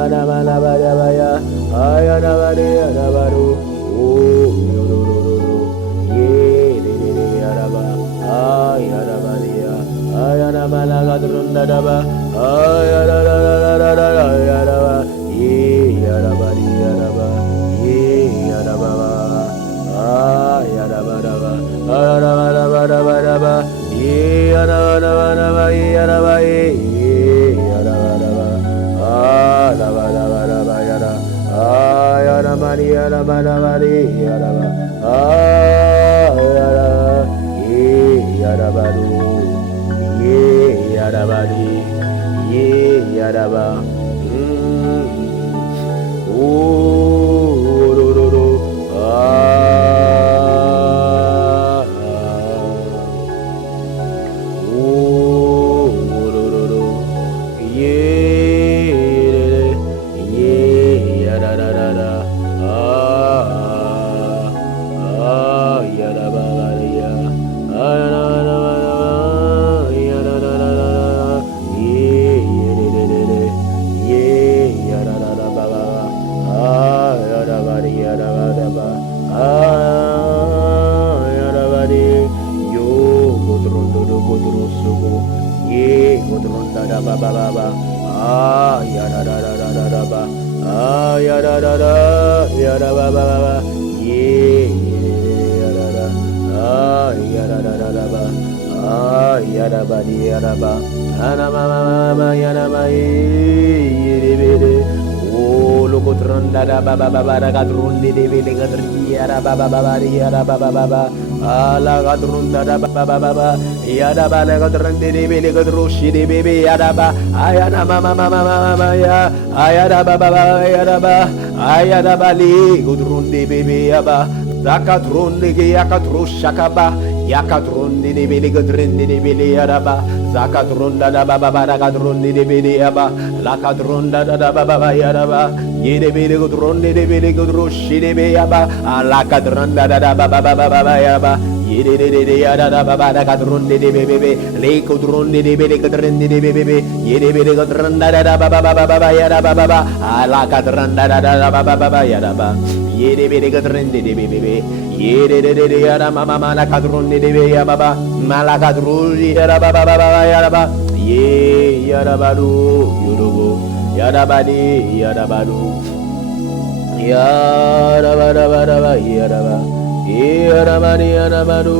Manamanabarabaya, Ayanabari, Anabaru, O Yururu, Ye, Araba, Ayanabaria, Ayanamanagadrundadaba, Ayaraba, Ye, Arabari, Araba, Ye, Araba, Ayanabaraba, Ayanabaraba, Ye, Anabanaba, Ye, Araba, Ye, Arabaraba. Yara, Ayana Maria, Manamari, Yaraba, Ayara, Yarabaru, Yarabari, Yaraba, Ururu, Ururu, Ala gadrunda da baba baba yada bala gadrande de bele gadrushi de bebe yada ba ayana mama mama mama ya ayada baba yada ba ayada bali gadrunde bebe yaba zakatrunde ge yakatrusha kaba yakatrunde de bele gadrende de bele yada ba zakatrunda da baba baba gadrunde de bele yaba lakadrunda da baba yada ba yede bele gadrunde de bele gadrushi de be yaba alakadrunda da baba baba yaba yede de yada da baba da gadrunde de bebe le kodrunde de bele gadrende de bebe yede bele gadrunda da baba baba yada baba alakadrunda da baba yada ba yede bele gadrende de bebe yede de yada mama mala kadrunde de be ya baba malakadruli yada baba yada ba ye yada balu yurugo yada badi yada balu yada bada yada ba yada badi yada badu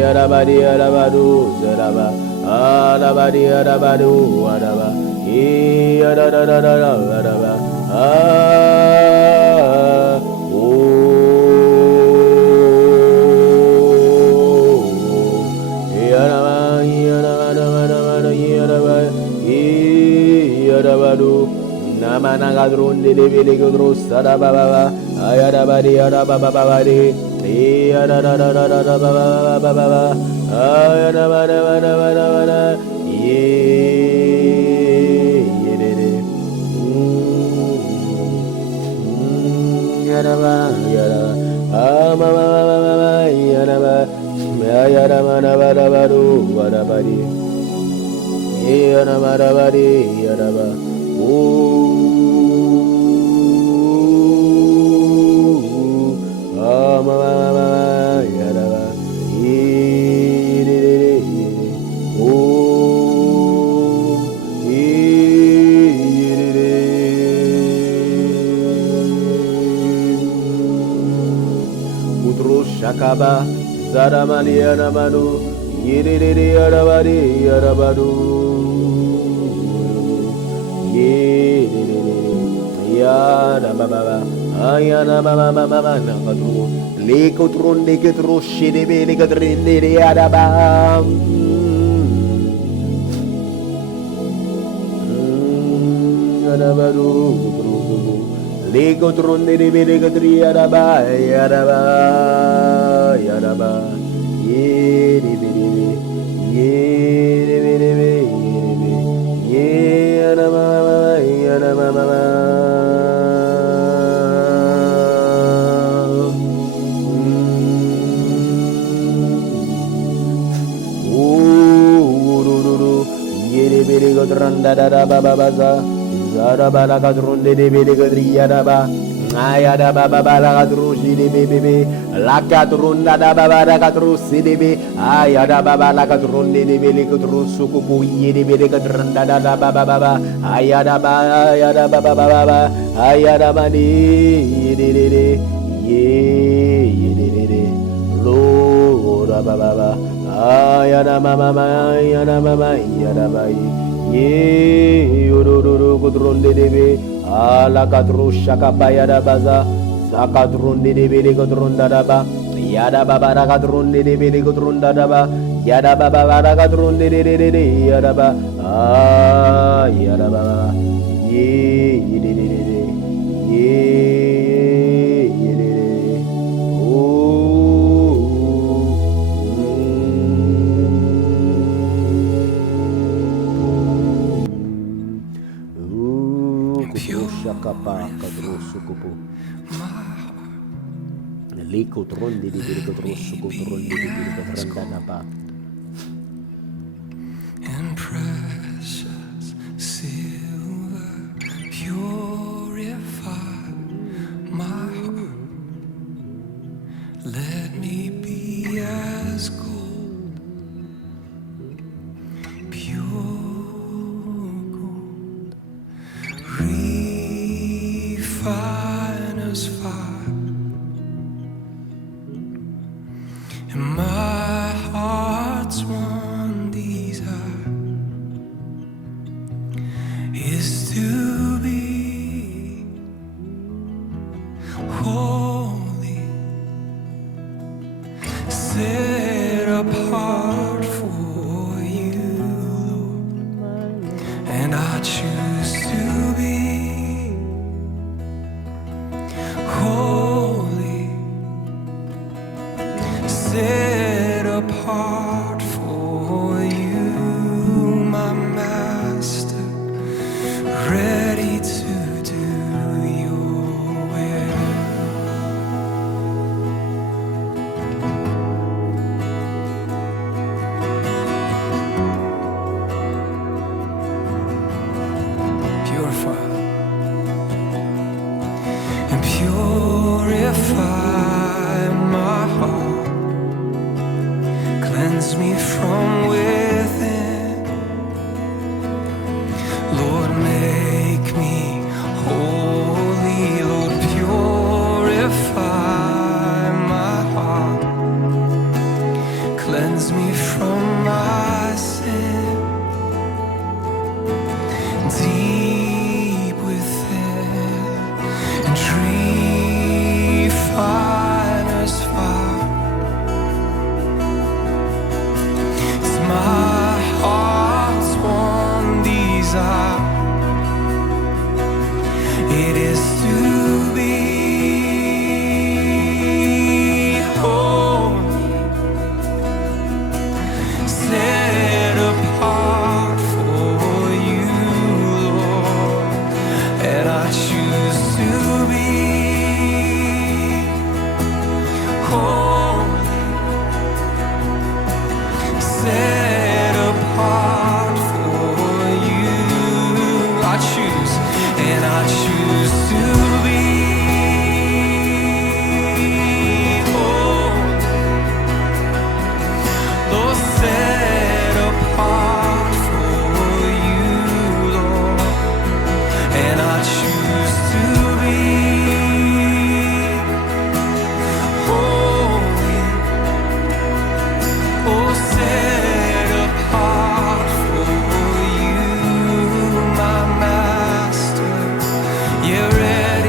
yada badi yada badu zeraba yada badi yada badu yada ba yada da ba Namana gadrun de bele gadru sada baba ayada badi ayada baba badi ayada da baba ayada bada ye yada mama yada mana bada badu bada badi yada mana badi yada ba Shakaba Zaramaliana Manu Yiri Arabadi Arabadu Yada Baba Ayana Mama Nakadu Lekotron Neketro Shidebe Lekatrin de Adaba Adabadu Lekotron de Belecatri Adaba Yadaba Zarabalakadrunde de Bedegadriadaba. Ayada baba bala kadru shidi bebe la kadrunda da baba da kadru sidi be ayada baba la kadrunde de bele kadru sukupu yede bele kadrunda da baba baba ayada baba baba ayada mani yede de ye yede de lo baba baba ayada mama ayada mama ayada bai ye yororo kadrunde de be ala kadru shaka bayada baza zakadrunde de bele kadrunda da ba yada baba da kadrunde de bele kadrunda da ba yada baba da kadrunde de yada ba yada baba ye ye Kapa kadro sukupu liko trondi di biri kadro sukupu trondi di biri kadranda napa and precious silver purify my heart. Let me be as gold, pure gold, refiner's fire. And my heart's one desire is to be holy, set apart for you, Lord. And I choose to be holy, set apart for you, my master, ready to do your will. Purify and purify my heart. Cleanse me from within. Lord, make me holy. Lord, purify my heart. Cleanse me from my sin. Deep within, and refiner's fire. My heart's one desire, it is to be holy, set apart for you, Lord. And I choose to be holy, set apart for you. I choose, and I choose to be holy, Lord, set apart for you, Lord. And I choose to be holy, oh, set apart for you, my master. You're ready.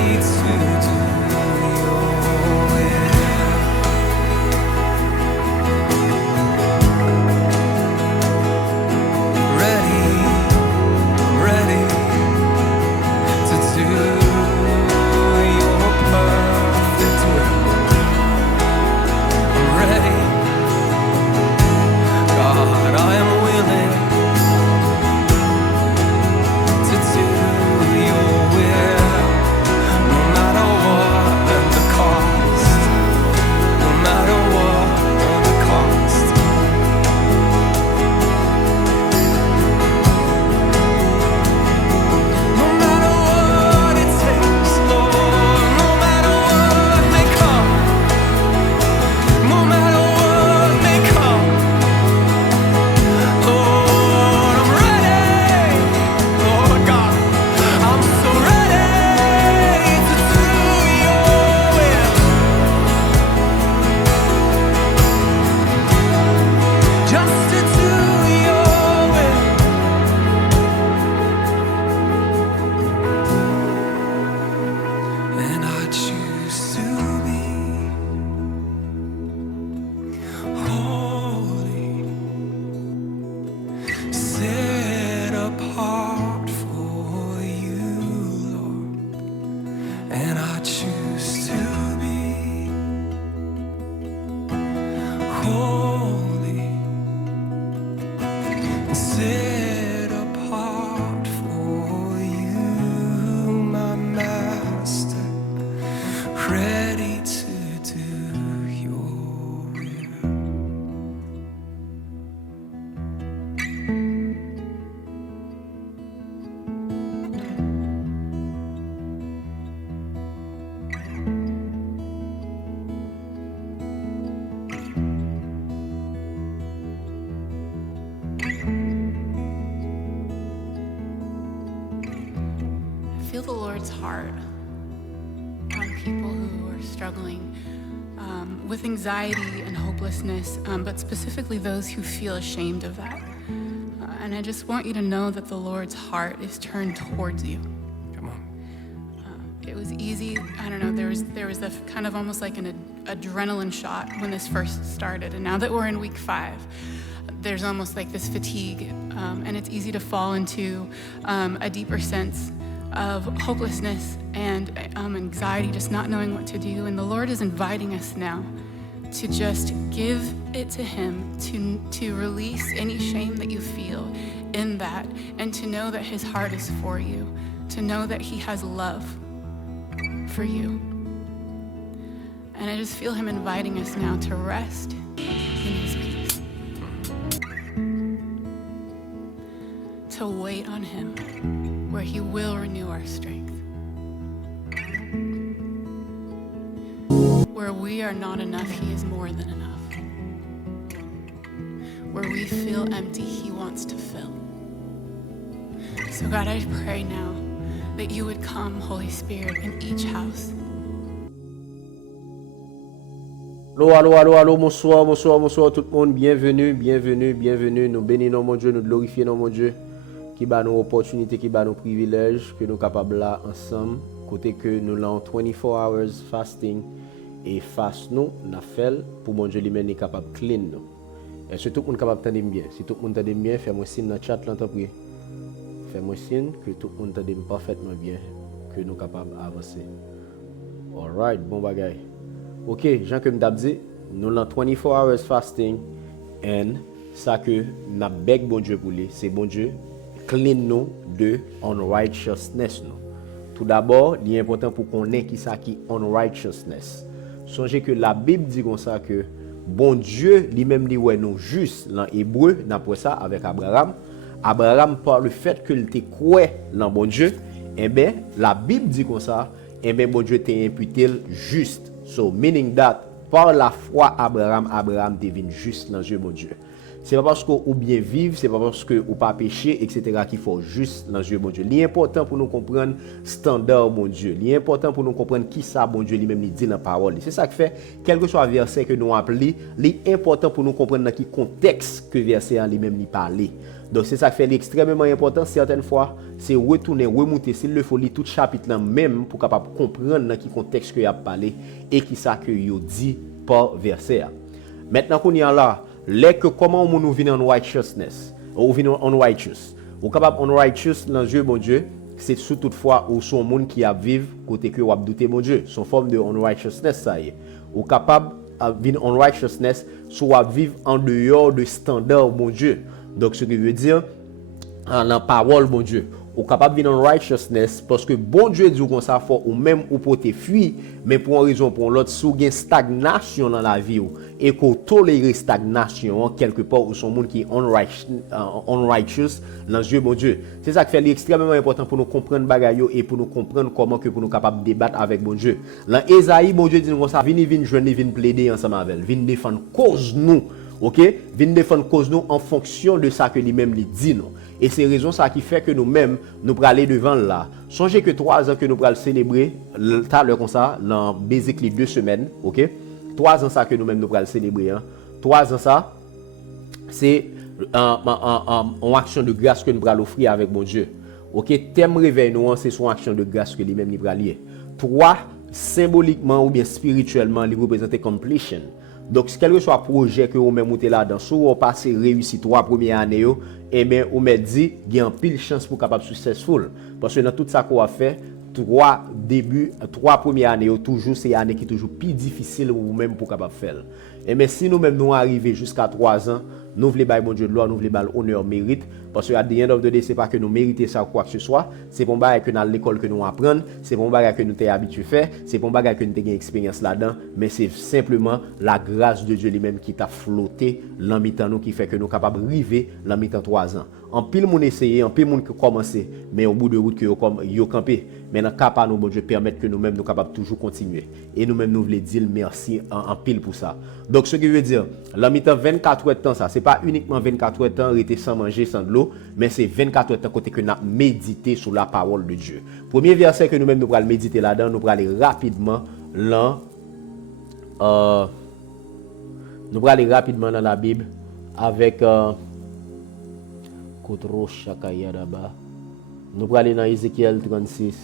feel the Lord's heart on people who are struggling with anxiety and hopelessness, but specifically those who feel ashamed of that. And I just want you to know that the Lord's heart is turned towards you. Come on. It was easy. I don't know. There was a kind of almost like an adrenaline shot when this first started, and now that we're in week 5, there's almost like this fatigue, and it's easy to fall into a deeper sense of hopelessness and anxiety, just not knowing what to do. And the Lord is inviting us now to just give it to Him, to release any shame that you feel in that, and to know that His heart is for you, to know that He has love for you. And I just feel Him inviting us now to rest in His peace, to wait on Him, where He will renew our strength. Where we are not enough, He is more than enough. Where we feel empty, He wants to fill. So God, I pray now that you would come, Holy Spirit, in each house. Allô, bonsoir tout le monde, bienvenue, nous bénissons mon Dieu, nous glorifions mon Dieu, qui bat nos opportunités, qui bat nos privilèges, que nous capables là ensemble, côté que nous l'avons 24 hours fasting, et fast nous, n'a fait pour mon Dieu lui-même est capable de clean nous. Est-ce que tout le monde est capable de bien? Si tout le monde entend bien, fais-moi signe dans le chat, l'entend prier. Fais-moi signe que tout le monde entend parfaitement bien, que nous sommes capables d'avancer. Alright, bon bagay. Ok, Jean que m'dap dit, nous avons 24 hours fasting, et ça que n'a beg bon Dieu pour lui, c'est bon Dieu clean nous de unrighteousness nous. Tout d'abord, il est important pour qu'on ait qui ça qui unrighteousness. Songez que la Bible dit comme ça que bon Dieu lui-même dit ouais nous juste dans hébreu d'après ça avec Abraham. Abraham par le fait que il était croit dans bon Dieu, eh ben la Bible dit comme ça, eh ben bon Dieu t'est imputé juste. So meaning that par la foi Abraham devient juste dans Dieu bon Dieu. C'est pas parce qu'on bien vivre, c'est pas parce qu'on pas pécher, etc. qu'il faut juste dans Dieu bon Dieu. L'important pour nous comprendre standard bon Dieu. L'important pour nous comprendre qui ça bon Dieu lui-même dit dans la parole. C'est ça qui fait, quel que soit le verset que nous appelons, l'important pour nous comprendre dans quel contexte que verset lui-même lui parler. Donc c'est ça qui fait extrêmement important certaines fois, c'est retourner, remonter s'il le faut lire tout chapitre là même pour capable comprendre dans quel contexte que y a parlé et qui ça que yo dit par verset. Maintenant qu'on y est là, comment nous vient en righteousness, ou vient en righteous. Ou capable en righteous dans Dieu bon Dieu, c'est sous toutefois ou son monde qui a vivre côté que ou a douter mon Dieu, son forme de unrighteousness ça y est. Ou capable vivre en righteousness, soit vivre en dehors de standard bon Dieu. Donc ce qui veut dire en la parole bon Dieu, ou capable vivre en righteousness parce que bon Dieu dit comme ça faut ou même ou pour te fuir mais pour une raison pour l'autre sous gain stagnation dans la vie et qu'on tolère stagnation quelque part ou son monde qui est unrighteous dans Dieu bon Dieu. C'est ça qui fait extrêmement important pour nous comprendre bagaille et pour nous comprendre comment que pour nous capable débattre avec bon Dieu. Dans Ésaïe bon Dieu dit comme ça vinn joindre vinn plaider ensemble avec vinn défendre cause nous. OK, vinn défendre cause nous en fonction de ça que lui-même lui dit nous. Et c'est raison ça qui fait que nous-mêmes nous pral aller devant là. Songez que 3 ans que nous pral célébrer tout à l'heure comme ça dans basically 2 semaines, OK? 3 ans ça que nous-mêmes nous pral célébrer hein. 3 ans ça c'est une action de grâce que nous pral offrir avec mon Dieu. OK, thème réveil nous c'est son action de grâce que lui-même lui pral lier. 3 symboliquement ou bien spirituellement il représente completion. Donc, quel que soit le projet que vous mettez là-dedans, si vous passez réussi 3 premières années, eh bien, vous me dit qu'il y a une pile chance pour capable successful. Parce que dans tout ça qu'on a fait, 3 premières années, toujours, c'est une année qui est toujours plus difficile pour vous-même pour capable faire. Et mais si nous-mêmes nous arrivons jusqu'à 3 ans, nous voulons bailler bon Dieu de gloire, nous voulons bailler honneur, mérite. Parce que à the end of the day, c'est pas que nous méritons ça ou quoi que ce soit. C'est pour bagage que dans l'école que nous apprenons, c'est pour bagage que nous t'es habitué faire, c'est pour bagage que nous t'es une expérience là-dedans. Mais c'est simplement la grâce de Dieu lui-même qui t'a flotté l'amitant nous qui fait que nous capables d'arriver l'amitant 3 ans. En pile moun essayer, en pile moun qui commencer, mais au bout de route que yo campé. Mais dans cas pas nous bon Dieu permettre que nous-mêmes nous capables toujours continuer. Et nous-mêmes nous voulons dire merci en pile pour ça. Donc Donc, ce qui veut dire, la mi-temps 24 heures de temps, ça, c'est pas uniquement 24 heures de temps rester sans manger, sans de l'eau, mais c'est 24 heures de temps côté que nous avons médité sur la parole de Dieu. Premier verset que nous-mêmes nous allons méditer là-dedans, nous allons aller rapidement là. Nous allons aller rapidement dans la Bible avec nous allons aller dans Ézéchiel 36.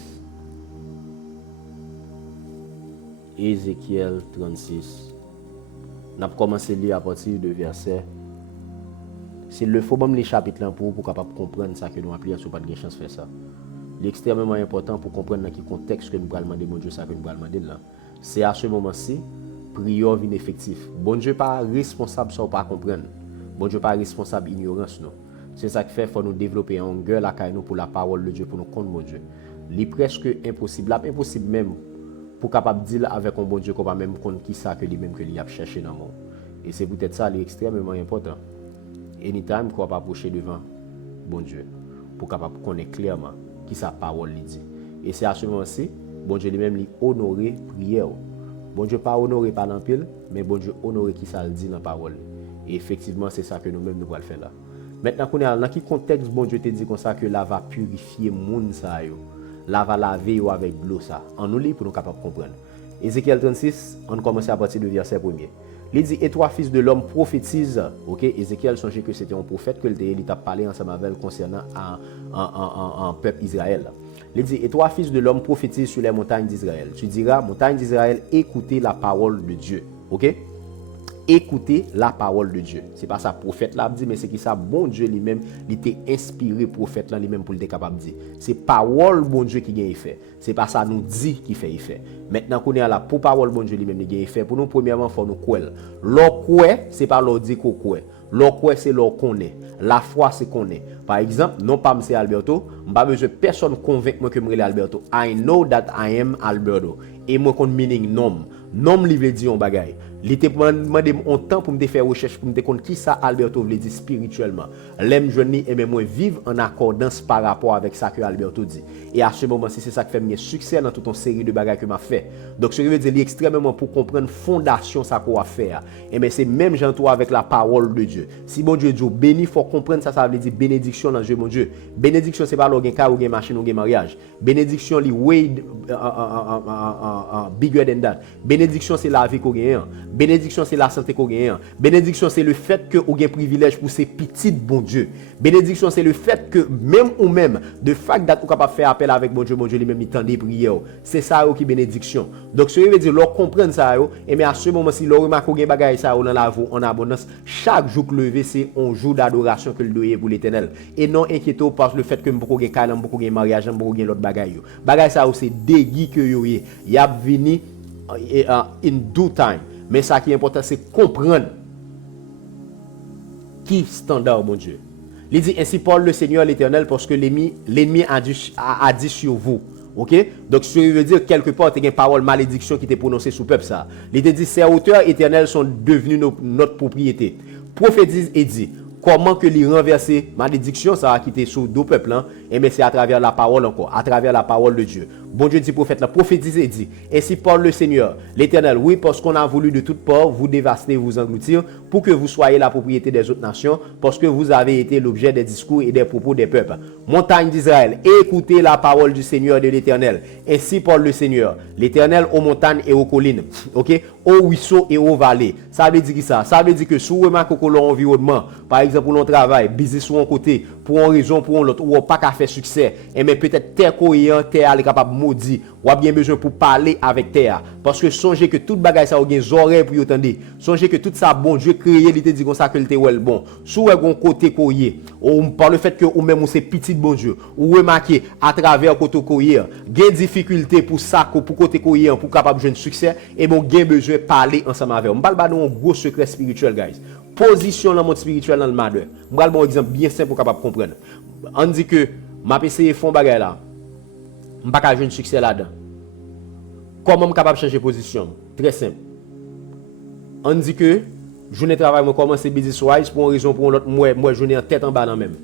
Ézéchiel 36. Nous avons commencé à lire à partir de verset. S'il le faut, même les chapitres là pour capable comprendre ça que nous appelons sur pas de chance de faire ça. C'est extrêmement important pour comprendre dans quel contexte que nous allons demander mon Dieu ça que nous allons demander là. C'est à ce moment-ci prière vient effectif. Bon Dieu pas responsable ça ou pas comprendre. Bon Dieu pas responsable ignorance non. C'est ça qui fait faut nous développer un cœur la caille nous pour la parole de Dieu pour nous connaître mon Dieu. C'est presque impossible, impossible même pour capable dire avec un bon Dieu qu'on va même connaître qui ça que lui-même que lui a cherché dans le monde. Et c'est peut-être ça qui est extrêmement important. Anytime qu'on va approcher devant bon Dieu pour capable connaître clairement qui sa parole lui dit. Et c'est à ce moment-ci bon Dieu lui-même lui honorer prière. Bon Dieu pas honoré par l'empile, mais bon Dieu honoré qui ça le dit dans la parole. Et effectivement, c'est ça que nous-mêmes nous allons faire là. Maintenant, dans quel contexte bon Dieu te dit comme ça que la va purifier moun ça yo, la va laver yo avec l'eau ça. En nous lit pour nous capable comprendre. Ézéchiel 36, on commence à partir du verset 1er. Il dit et toi fils de l'homme prophétise. OK, Ézéchiel songeait que c'était un prophète que il t'a parlé ensemble avec concernant un peuple Israël. Il dit et toi fils de l'homme prophétise sur les montagnes d'Israël. Tu diras montagne d'Israël, écoutez la parole de Dieu. OK? Écoutez la parole de Dieu. C'est pas ça prophète là dit mais c'est qui ça bon Dieu lui-même, il était inspiré prophète là lui-même pour être capable de dire. C'est parole bon Dieu qui gagne effet. C'est pas ça nous dit qui fait effet. Maintenant qu'on est là pour parole bon Dieu lui-même qui gagne effet pour nous premièrement faut nous croire. L'or croire c'est pas l'or dit qu'on croire. L'or croire c'est l'or connaît. La foi c'est connaît. Par exemple, non pas monsieur Alberto, m'pas besoin personne convaincre moi que me Alberto. I know that I am Alberto. Et moi qu'on meaning nom. Nom li veut dire un bagay. Li te demandé un temps pour me faire recherche pour me connaître qui ça Alberto veut dire spirituellement. L'aime jeune et même moi vivre en accordance par rapport avec ça que Alberto dit. Et à ce moment-ci, c'est ça qui fait mon succès dans toute une série de bagages que m'a fait. Donc ce que je veux dire li extrêmement pour comprendre fondation ça qu'on va faire. Et mais c'est même gens toi avec la parole de Dieu. Si bon Dieu dit béni, faut comprendre ça veut dire bénédiction dans Dieu mon Dieu. Bénédiction c'est pas l'organ car ou gen machine ou gen mariage. Bénédiction li way bigger than that. Bénédiction c'est la vie qu'on gagne. Bénédiction c'est la santé qu'on gagne. Bénédiction c'est le fait que ou gain privilège pour ces petites bon Dieu. Bénédiction c'est le fait que même ou même de fact that ou capable faire appel avec bon Dieu lui-même il tendait prière. C'est ça qui bénédiction. Donc ce qui veut dire leur comprendre ça et mais à ce moment si leur remarque gain bagaille ça dans la vie en abondance, chaque jour que lever c'est un jour d'adoration que le doyer pour l'Éternel. Et non inquiétez par le fait que beaucoup gain calme, beaucoup gain mariage, beaucoup gain l'autre bagaille. Bagaille ça c'est dégui que yo y a venu in due time. Mais ça qui est important, c'est comprendre qui standard, mon Dieu. Il dit ainsi Paul le Seigneur l'Éternel, parce que l'ennemi a dit sur vous. OK? Donc, ce qui veut dire, quelque part, il y a une parole malédiction qui était prononcée sous le peuple. Ça. Il te dit, ces hauteurs éternelles sont devenues notre propriété. Prophétise et dit, comment que les renverser malédiction, ça va quitter sur deux peuples, hein? Et mais c'est à travers la parole encore, à travers la parole de Dieu. Bon Dieu dit prophète, la prophétise et dit, ainsi parle le Seigneur, l'Éternel, oui, parce qu'on a voulu de toutes parts vous dévaster, vous engloutir, pour que vous soyez la propriété des autres nations, parce que vous avez été l'objet des discours et des propos des peuples. Montagne d'Israël, écoutez la parole du Seigneur de l'Éternel. Ainsi parle le Seigneur, l'Éternel aux montagnes et aux collines, ok, aux ruisseaux et aux vallées. Ça veut dire ça? Ça veut dire que si vous remarquez que l'environnement, par exemple, pour l'on travail, busy sur un côté, pour une raison, pour l'autre, ou pas qu'à faire succès, et mais peut-être terre cohérent, terre est capable de maudit, ou a bien besoin pour parler avec terre. Parce que songez que toute bagaille ça a des oreilles pour y entendre. Songez que tout ça bon Dieu créé, il te dit comme ça que il te well bon. Sous un côté cohérent, ou par le fait que ou même c'est petit bon Dieu, ou remarquez à travers côté cohérent, gain difficulté pour ça pour côté cohérent pour capable de succès et bon gain besoin parler ensemble avec. On parle pas d'un gros secret spirituel guys. Position dans le monde spirituel dans le madeur. On va un exemple bien simple pour capable comprendre. On dit que m'a essayé font bagaille là. On pas ca joindre succès là-dedans. Comment je capable changer position? Très simple. On dit que journée travail moi commencer business wise pour une raison pour l'autre moi journée en tête en bas dans même.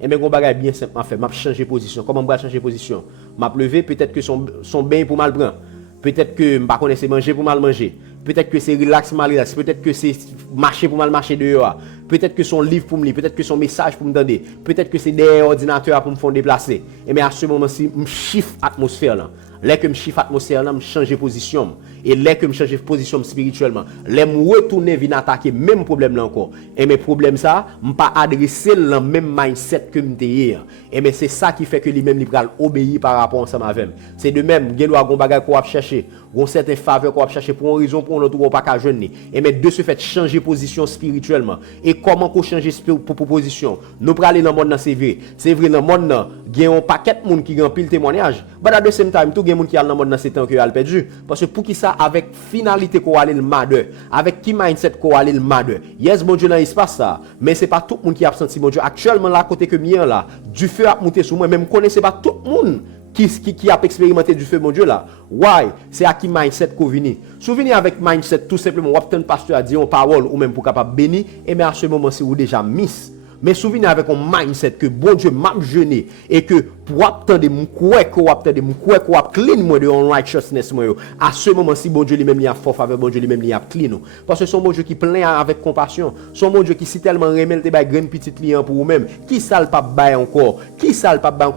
Et mais gon bagaille bien simple m'a fait, m'a changer position. Comment m'a changer position? M'a lever peut-être que son bain pour mal prendre. Peut-être que m'a connaissé manger pour mal manger. peut-être que c'est relax mal relax, peut-être que c'est marcher pour mal marcher dehors, peut-être que son livre pour me lire, peut-être que son message pour me donner, peut-être que c'est des ordinateurs pour me faire déplacer. Et mais à ce moment-ci, je chiffre l'atmosphère là. Là que je chiffre l'atmosphère là, je change position. Et là que je change position spirituellement, là je retourne venir attaquer même problème là encore. Et mes problèmes ça, je pas adresser le même mindset que je hier. Et mais c'est ça qui fait que lui-même il va obéir par rapport à ça avec. C'est de même, il y a un bagage qu'on va chercher, on certaines faveurs qu'on va chercher pour une raison pour une autre ou pas qu'à jeune. Et mais de ce fait changer position spirituellement. Et comment qu'on changer pour position? Nous pour aller dans le monde c'est vrai. C'est vrai dans le monde il y a un paquet de monde qui remplit le témoignage. Mais à the same time tout il y a monde qui a dans le monde dans ces temps que a perdu parce que pour qui ça avec finalité qu'on aller le madeur, avec qui mindset qu'on aller le madeur. Yes bon Dieu dans l'espace ça, mais c'est pas tout le monde qui a senti mon Dieu actuellement là côté que mien là, du feu a monté sur moi même connaissez pas tout le monde qui a expérimenté du feu mon Dieu là. Why? C'est à qui mindset qu'on vient. Souvenez avec mindset tout simplement, on pasteur a dit une parole ou même pour capable bénir et mais à ce moment c'est ou déjà miss. Mais souvenez avec un mindset que bon Dieu m'a jeûné et que pour attendre mon quoi clean moi de unrighteousness moi à ce moment si bon Dieu lui-même il a fort faveur bon Dieu lui-même il a clean parce que son bon Dieu qui plein avec compassion son bon Dieu qui si tellement remet te bail grain petit client pour vous-même qui ça le pas bail encore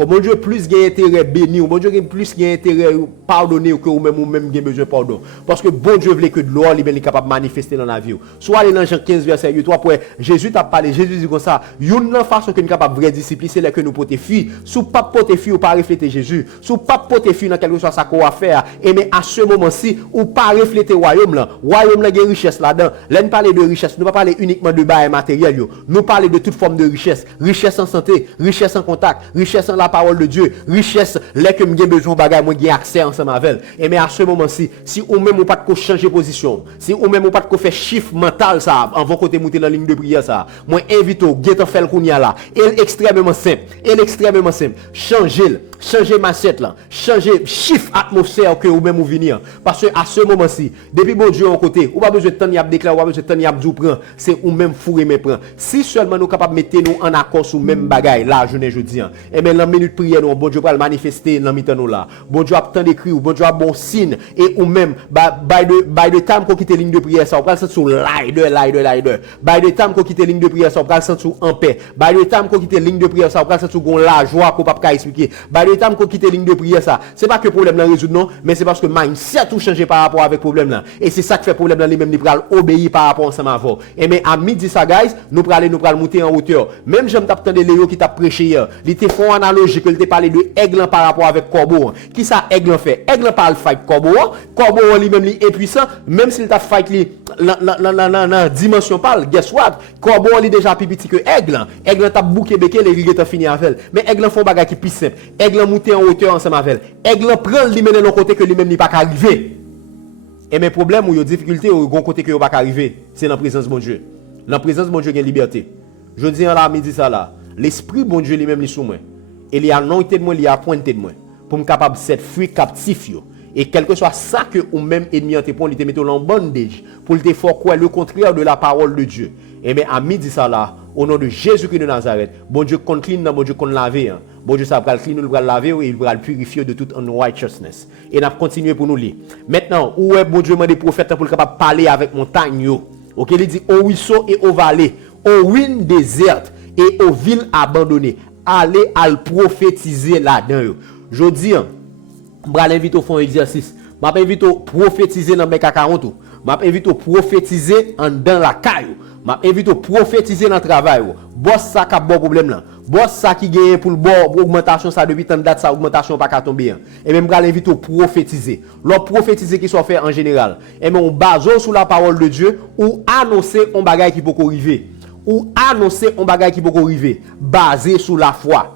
bon Dieu plus gain intérêt béni bon Dieu plus gain intérêt pardonner que vous-même gain besoin pardon parce que bon Dieu voulait que de l'or lui-même est capable manifester dans la vie soit aller dans Jean 15 verset 8 3 pour Jésus t'a parlé Jésus dit comme ça une façon que nous capable vraie discipline c'est là que nous porter fille sous pas porter fille ou pas refléter Jésus sous pas porter fille dans quelque chose ça qu'on va faire et mais à ce moment-ci ou pas refléter royaume là il y a richesse là-dedans là nous parler de richesse nous pas parler uniquement de bail matériel nous parler de toute forme de richesse en santé richesse en contact richesse en la parole de Dieu richesse là que j'ai besoin bagage moi j'ai accès ensemble avec et mais à ce moment-ci si ou même ou pas de changer position si ou même ou pas de faire chiffre mental ça en vos côté monter dans ligne de prière ça moi invite au faire kounya là et extrêmement simple changer mindset là changer chiffre atmosphère que ou même ou venir parce que à ce moment-ci depuis bon Dieu en côté ou pas besoin de temps y a déclarer ou pas besoin de temps y a dou prend c'est ou même fourrer mes prend si seulement nous capable mettre nous en accord sur même bagaille là jeudi et mais la minute prière nous bon Dieu va manifester dans mi-temps nous là bon Dieu a tant d'écrit ou bon Dieu a bon signe et ou même by the time qu'on quitte ligne de prière ça on prend ça sur lider by the time qu'on quitte ligne de prière ça on prend ça sur en paix by the time qu'on quitte ligne de prière ça on prend ça sur gon la joie qu'on pas expliquer by the time qu'on quitte ligne de prière ça c'est pas que problème là résoudre non mais c'est parce que mindset tout changer par rapport avec problème là et c'est ça qui fait problème là lui même il pral obéir par rapport ensemble avant et mais à midi ça guys nous pral monter en hauteur même j'aime t'attendre Léo qui t'a prêché hier il te font analogie que il te parler de aigle par rapport avec corbeau qui ça aigle fait aigle pas le fight corbeau lui même il est puissant même s'il t'a fight li la dimension parle guess what corbeau il déjà plus petit que aigle t'a bouqué béqué les rigues t'a fini avec mais aigle font bagage qui plus simple aigle monter en hauteur ensemble avec aigle prend lui mener l'autre côté que lui même n'est pas arriver et mes problèmes ou yo difficulté au grand côté que yo pas arriver c'est dans présence de mon Dieu dans présence de mon Dieu il y a liberté je dis en la midi ça là l'esprit bon Dieu lui-même li sous moi et il a anointé de moi il a pointé de moi pour me capable set free captif yo et quel que soit ça que ou même ennemi te prend il te mettre en bondage pour te faire quoi le contraire de la parole de Dieu et bien à midi ça là au nom de Jésus-Christ de Nazareth bon Dieu qu'on clean bon Dieu qu'on laver bon Dieu ça va clean nous va laver et il va le purifier de toute unrighteousness et n'a continuer pour nous lire maintenant où est bon Dieu m'a des prophètes pour capable parler avec montagne yo OK il dit au ruisseau et aux vallées aux ruines désertes et aux villes abandonnées allez à le prophétiser là-dedans je dis m'bral invite au fond exercice m'a invite au prophétiser dans Meka 40 m'a invite au prophétiser en dans la caille m'a invite au prophétiser dans travail boss ça qui a bon problème là boss ça qui gagne pour le bon augmentation ça depuis tant de date ça augmentation pas tomber et même m'bral invite au prophétiser le prophétiser qui soit fait en général et mais on base sur la parole de Dieu ou annoncer un bagage qui peut arriver ou annoncer un bagage qui peut arriver basé sur la foi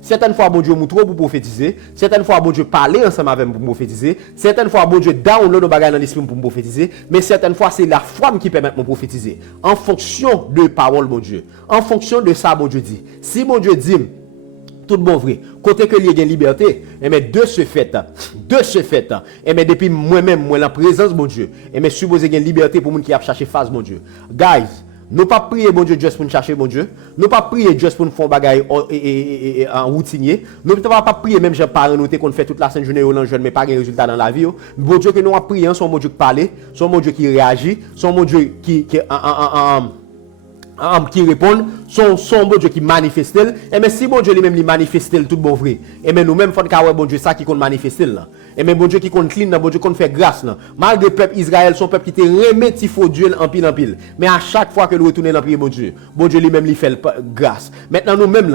certaines fois bon Dieu montre pour prophétiser certaines fois bon Dieu parler ensemble avec pour prophétiser certaines fois bon Dieu download nos bagages dans l'esprit pour prophétiser mais certaines fois c'est la foi qui permet de prophétiser en fonction de parole mon Dieu en fonction de ça bon Dieu dit si mon Dieu dit tout bon vrai côté que il y a liberté et mais de ce fait et mais depuis moi-même moi la présence mon Dieu et mais supposé qu'il y a liberté pour monde qui a cherché face mon Dieu guys Nous pas prier bon Dieu juste pour nous chercher bon Dieu. Nous pas prier juste pour nous faire bagaille en routinier. Nous pas prier même j'ai pas noté qu'on fait toute la sainte journée au jeune mais pas de résultat dans la vie. Bon Dieu que nous a prié, son bon Dieu qui parle, son bon Dieu qui réagit, son bon Dieu qui répondent, son bon Dieu qui manifeste. Et mais si bon Dieu lui-même lui manifeste tout bon vrai, et mais nous-mêmes faut que bon Dieu ça qui compte manifester là. Et mais bon Dieu qui compte clean, bon Dieu qui fait grâce là. Malgré le peuple Israël, son peuple qui te remet faux Dieu en pile. Mais à chaque fois que nous retournons dans prier bon Dieu lui-même lui fait grâce. Maintenant nous-mêmes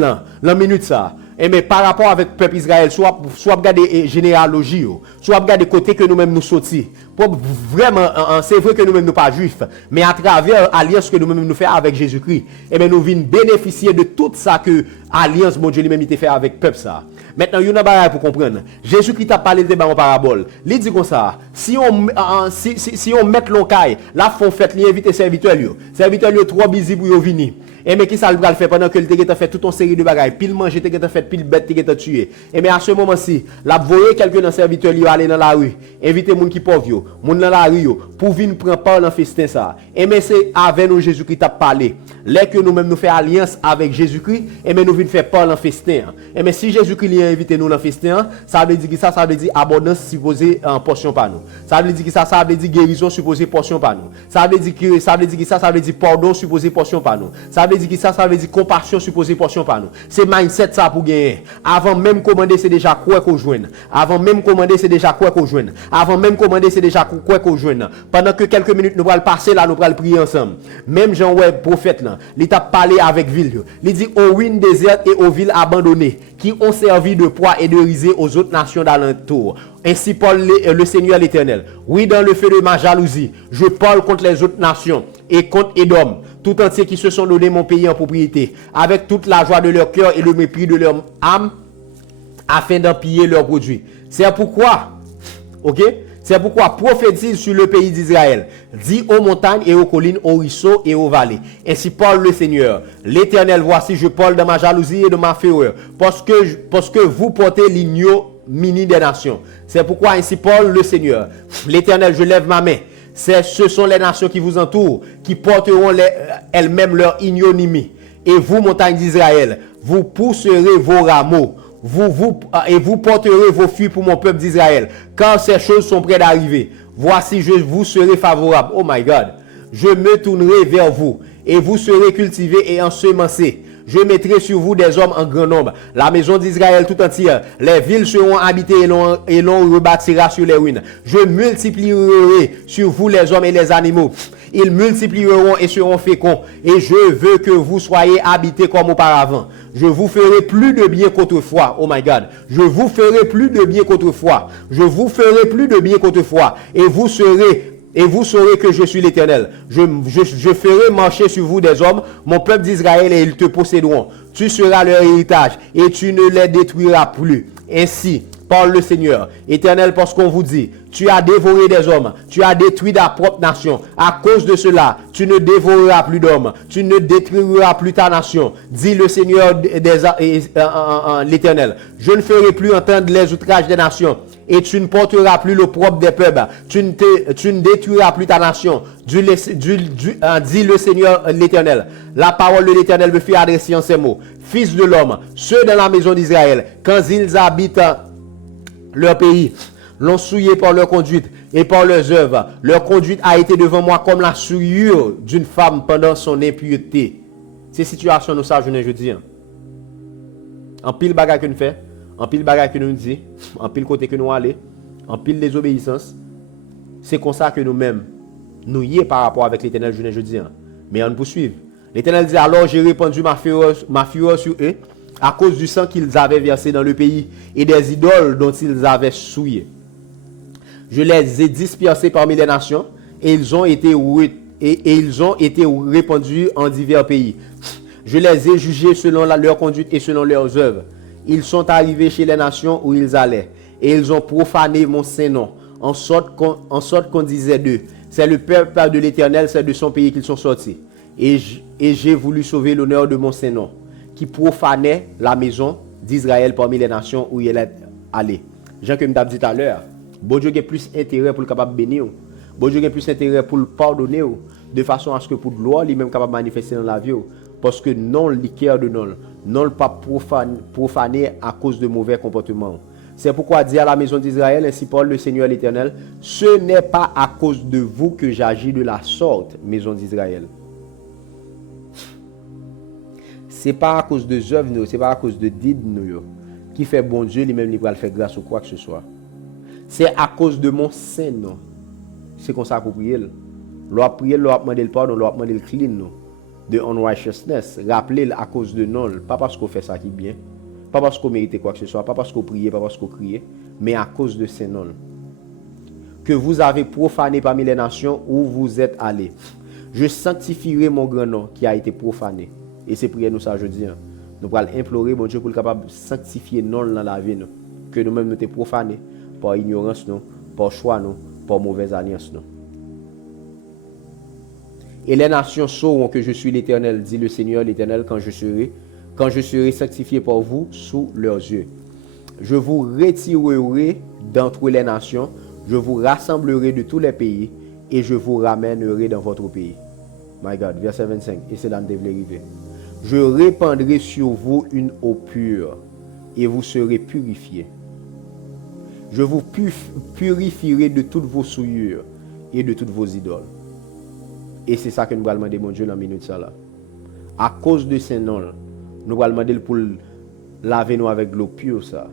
là, la minute ça. Et mais par rapport avec le peuple Israël, soit regarder généalogie, soit regarder côté que nous-mêmes nous sortis. Pour vraiment, c'est vrai que nous-mêmes nous pas juifs, mais à travers l'alliance que nous-mêmes nous faisons avec Jésus-Christ, et bien nous venons bénéficier de tout ça que l'alliance, mon Dieu lui-même, il fait avec le peuple ça. Maintenant, il y a une barrière pour comprendre. Jésus-Christ a parlé de débat en parabole. Il dit comme ça, si on met l'oncaille, là, font fête, il invite les serviteurs, trop busy pour venir. Et mais qui ça le faire pendant que le a fait toute une série de bagailles, pile manger, fait pile bête, tué. Et mais à ce moment-ci, la voyez quelqu'un dans serviteur aller dans la rue, inviter moun qui pauvre, moun dans la rue pour venir prendre part dans festin ça. Et mais c'est avec nous Jésus-Christ a parlé. Là que nous-mêmes nous fait alliance avec Jésus-Christ, et mais nous venons faire part dans festin. Et mais si Jésus-Christ a invité nous dans festin, ça veut dire que ça veut dire abondance supposée en portion par nous. Ça veut dire que ça veut dire guérison supposée portion par nous. Ça veut dire que ça veut dire pardon supposé portion par nous. Ça veut dire que ça veut dire compassion supposée portion par nous. C'est mindset ça pour gagner. Avant même commander c'est déjà quoi qu'on joigne. Avant même commander c'est déjà quoi qu'on joigne. Avant même commander c'est déjà quoi qu'on joigne. Pendant que quelques minutes nous allons passer là, nous allons prier ensemble. Même Jean ouais prophète là, il t'a parlé avec ville. Il dit aux ruines désertes et aux villes abandonnées qui ont servi de proie et de risée aux autres nations d'alentour. Ainsi parle le Seigneur l'Éternel. Oui, dans le feu de ma jalousie, je parle contre les autres nations et contre Édom, tout entier qui se sont donné mon pays en propriété, avec toute la joie de leur cœur et le mépris de leur âme, afin d'en piller leurs produits. C'est pourquoi, c'est pourquoi prophétise sur le pays d'Israël. Dis aux montagnes et aux collines, aux ruisseaux et aux vallées. Ainsi parle le Seigneur. L'Éternel, voici, je parle de ma jalousie et de ma fureur, parce que vous portez l'ignominie des nations. C'est pourquoi ainsi parle le Seigneur. L'Éternel, je lève ma main. Ce sont les nations qui vous entourent, qui porteront elles-mêmes leur ignominie. Et vous, montagnes d'Israël, vous pousserez vos rameaux. Vous porterez vos fruits pour mon peuple d'Israël, quand ces choses sont près d'arriver. Voici, je vous serai favorable. Oh my God. Je me tournerai vers vous, et vous serez cultivés et ensemencés. Je mettrai sur vous des hommes en grand nombre. La maison d'Israël tout entière. Les villes seront habitées et l'on rebâtira sur les ruines. Je multiplierai sur vous les hommes et les animaux. Ils multiplieront et seront féconds. Et je veux que vous soyez habités comme auparavant. Je vous ferai plus de bien qu'autrefois. Oh my God. Je vous ferai plus de bien qu'autrefois. Je vous ferai plus de bien qu'autrefois. Et vous saurez que je suis l'Éternel. Je ferai marcher sur vous des hommes, mon peuple d'Israël, et ils te posséderont. Tu seras leur héritage, et tu ne les détruiras plus. Ainsi parle le Seigneur, Éternel, parce qu'on vous dit, tu as dévoré des hommes, tu as détruit ta propre nation. À cause de cela, tu ne dévoreras plus d'hommes, tu ne détruiras plus ta nation. Dit le Seigneur l'Éternel. Je ne ferai plus entendre les outrages des nations, et tu ne porteras plus l'opprobre des peuples. Tu ne détruiras plus ta nation. Dit le Seigneur l'Éternel. La parole de l'Éternel me fait adresser en ces mots. Fils de l'homme, ceux dans la maison d'Israël, quand ils habitent leur pays, l'ont souillé par leur conduite et par leurs œuvres. Leur conduite a été devant moi comme la souillure d'une femme pendant son impureté. Ces situations nous savent, je dis. En pile bagarre que nous fait, en pile bagarre que nous dit, en pile côté que nous allons, en pile désobéissance, c'est comme ça que nous-mêmes, nous y est par rapport avec l'Éternel, je dis. Mais on poursuit. L'Éternel dit, alors j'ai répandu ma fureur sur eux, à cause du sang qu'ils avaient versé dans le pays et des idoles dont ils avaient souillé. Je les ai dispersés parmi les nations et ils ont été répandus en divers pays. Je les ai jugés selon leur conduite et selon leurs œuvres. Ils sont arrivés chez les nations où ils allaient et ils ont profané mon saint nom, en sorte qu'on disait d'eux, c'est le peuple de l'Éternel, c'est de son pays qu'ils sont sortis. Et j'ai voulu sauver l'honneur de mon saint nom, qui profanait la maison d'Israël parmi les nations où il est allé. Jean que m't'a dit tout à l'heure, bon Dieu a plus intérêt pour le capable bénir, bon Dieu a plus intérêt pour le pardonner, de façon à ce que pour de gloire, lui-même capable de manifester dans la vie. Parce que non, l'équerre de non pas profané à cause de mauvais comportements. C'est pourquoi dit à la maison d'Israël, ainsi parle le Seigneur l'Éternel, ce n'est pas à cause de vous que j'agis de la sorte, maison d'Israël. C'est pas à cause de œuvres, c'est pas à cause de did nous qui fait bon Dieu lui-même il va faire grâce ou quoi que ce soit. C'est à cause de mon sein non. C'est comme ça qu'on prie. L'on prier, l'on demander le pardon, l'on demander le clean nous de unrighteousness. Rappelez à cause de non, pas parce qu'on fait ça qui est bien, pas parce qu'on mérite quoi que ce soit, pas parce qu'on prie, pas parce qu'on crie, mais à cause de ces non que vous avez profané parmi les nations où vous êtes allés. Je sanctifierai mon grand nom qui a été profané. Et c'est prier nous ça jeudi. Nous allons implorer mon Dieu pour être capable de sanctifier non dans la vie nous, que nous-mêmes nous sommes profanés par ignorance nous, par choix nous, par mauvaise alliance nous. Et les nations sauront que je suis l'Éternel, dit le Seigneur l'Éternel, quand je serai sanctifié par vous sous leurs yeux. Je vous retirerai d'entre les nations, je vous rassemblerai de tous les pays et je vous ramènerai dans votre pays. My God, verset 25, et c'est là que vous devez arriver. Je répandrai sur vous une eau pure et vous serez purifiés. Je vous purifierai de toutes vos souillures et de toutes vos idoles. Et c'est ça que nous allons demander, mon Dieu, dans la minute ça là. À cause de ces noms, nous allons demander pour laver nous avec l'eau pure ça.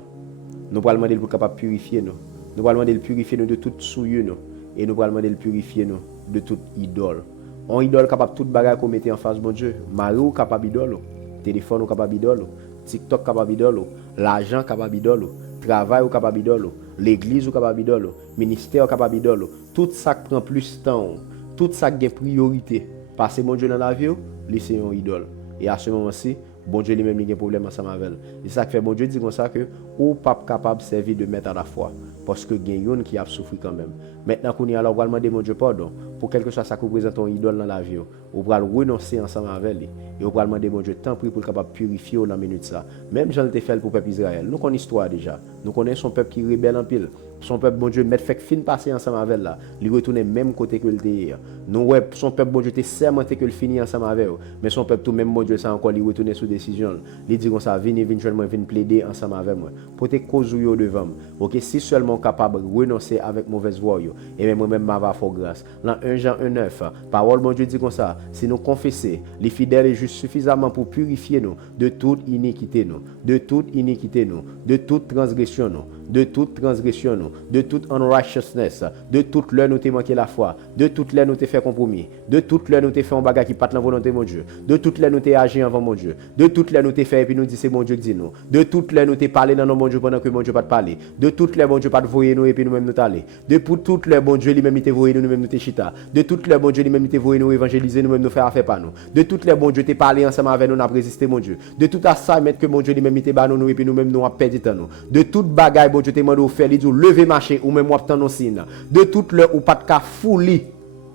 Nous allons demander pour capable purifier nous. Nous allons demander de purifier nous de toute souillure nous. Et nous allons demander de purifier nous de toute idole. On idole capable toute bagarre qu'on mette en face, mon Dieu. Mario capable idole, téléphone capable idole, TikTok capable idole, l'argent capable idole, travail capable idole, l'église capable idole, ministère capable idole. Tout ça qui prend plus de temps. Tout ça qui a priorité, passer mon Dieu dans la vie, laisser un idole. Et à ce moment-ci, bon Dieu lui-même il a un problème ensemble avec elle. Et ça qui fait bon Dieu dit comme ça que ou pas capable de servir de maître à la fois. Parce que il y a une qui a souffert quand même. Maintenant qu'on y a alors, on va demander mon Dieu pardon pour quelque chose ça qui représente un idole dans la vie. On va renoncer ensemble avec lui. Et on va demander mon Dieu tant pis pour capable purifier dans la minute ça. Même Jean le fait pour le peuple Israël. Nous connaissons l'histoire déjà. Nous connaissons son peuple qui rebelle en pile. Son peuple, bon Dieu, mettre fait fin passer ensemble avec là. Il retourne même côté que le hier. Nous ouais, son peuple, bon Dieu, était sermenté que le finit ensemble avec eux. Mais son peuple tout même, bon Dieu, ça encore il retourne sous décision. Il dit comme ça, venez seulement venir plaider ensemble avec moi. Pour te cause yo devant. OK, si seulement capable de renoncer avec mauvaise voix yo. Et même moi-même m'a va faire grâce. Dans 1 Jean 1:9, parole bon Dieu dit comme ça, si nous confessons, les fidèles est juste suffisamment pour purifier nous de toute iniquité nous, de toute iniquité nous, de toute transgression nous, de toute transgression nous, de toute unrighteousness, de toute l'heure nous t'ai manqué la foi, de toute l'heure nous t'ai fait compromis, de toute l'heure nous t'ai fait un bagage qui pas la volonté mon Dieu, de toute l'heure nous t'ai agi avant mon Dieu, de toute l'heure nous t'ai fait et puis nous dit c'est mon Dieu qui dit nous, de toute l'heure nous t'ai parlé dans nos mon Dieu pendant que mon Dieu pas te parler, de toute l'heure mon Dieu pas te voyer nous et puis nous même nous t'aller, de toute l'heure bon Dieu lui-même il t'ai voyer nous même nous t'ai chita, de toute l'heure bon Dieu lui-même il t'ai voyer nous évangéliser nous même nous faire affaire par nous, de toute l'heure bon Dieu t'ai parlé ensemble avec nous n'a résisté mon Dieu, de tout assignment que mon Dieu lui-même il t'ai ba nous et puis nous même nous a perdu temps nous, de toute bagaille bon Dieu t'ai demandé faire lever marcher ou même obtenir signe de toute l'heure ou pas de cas fully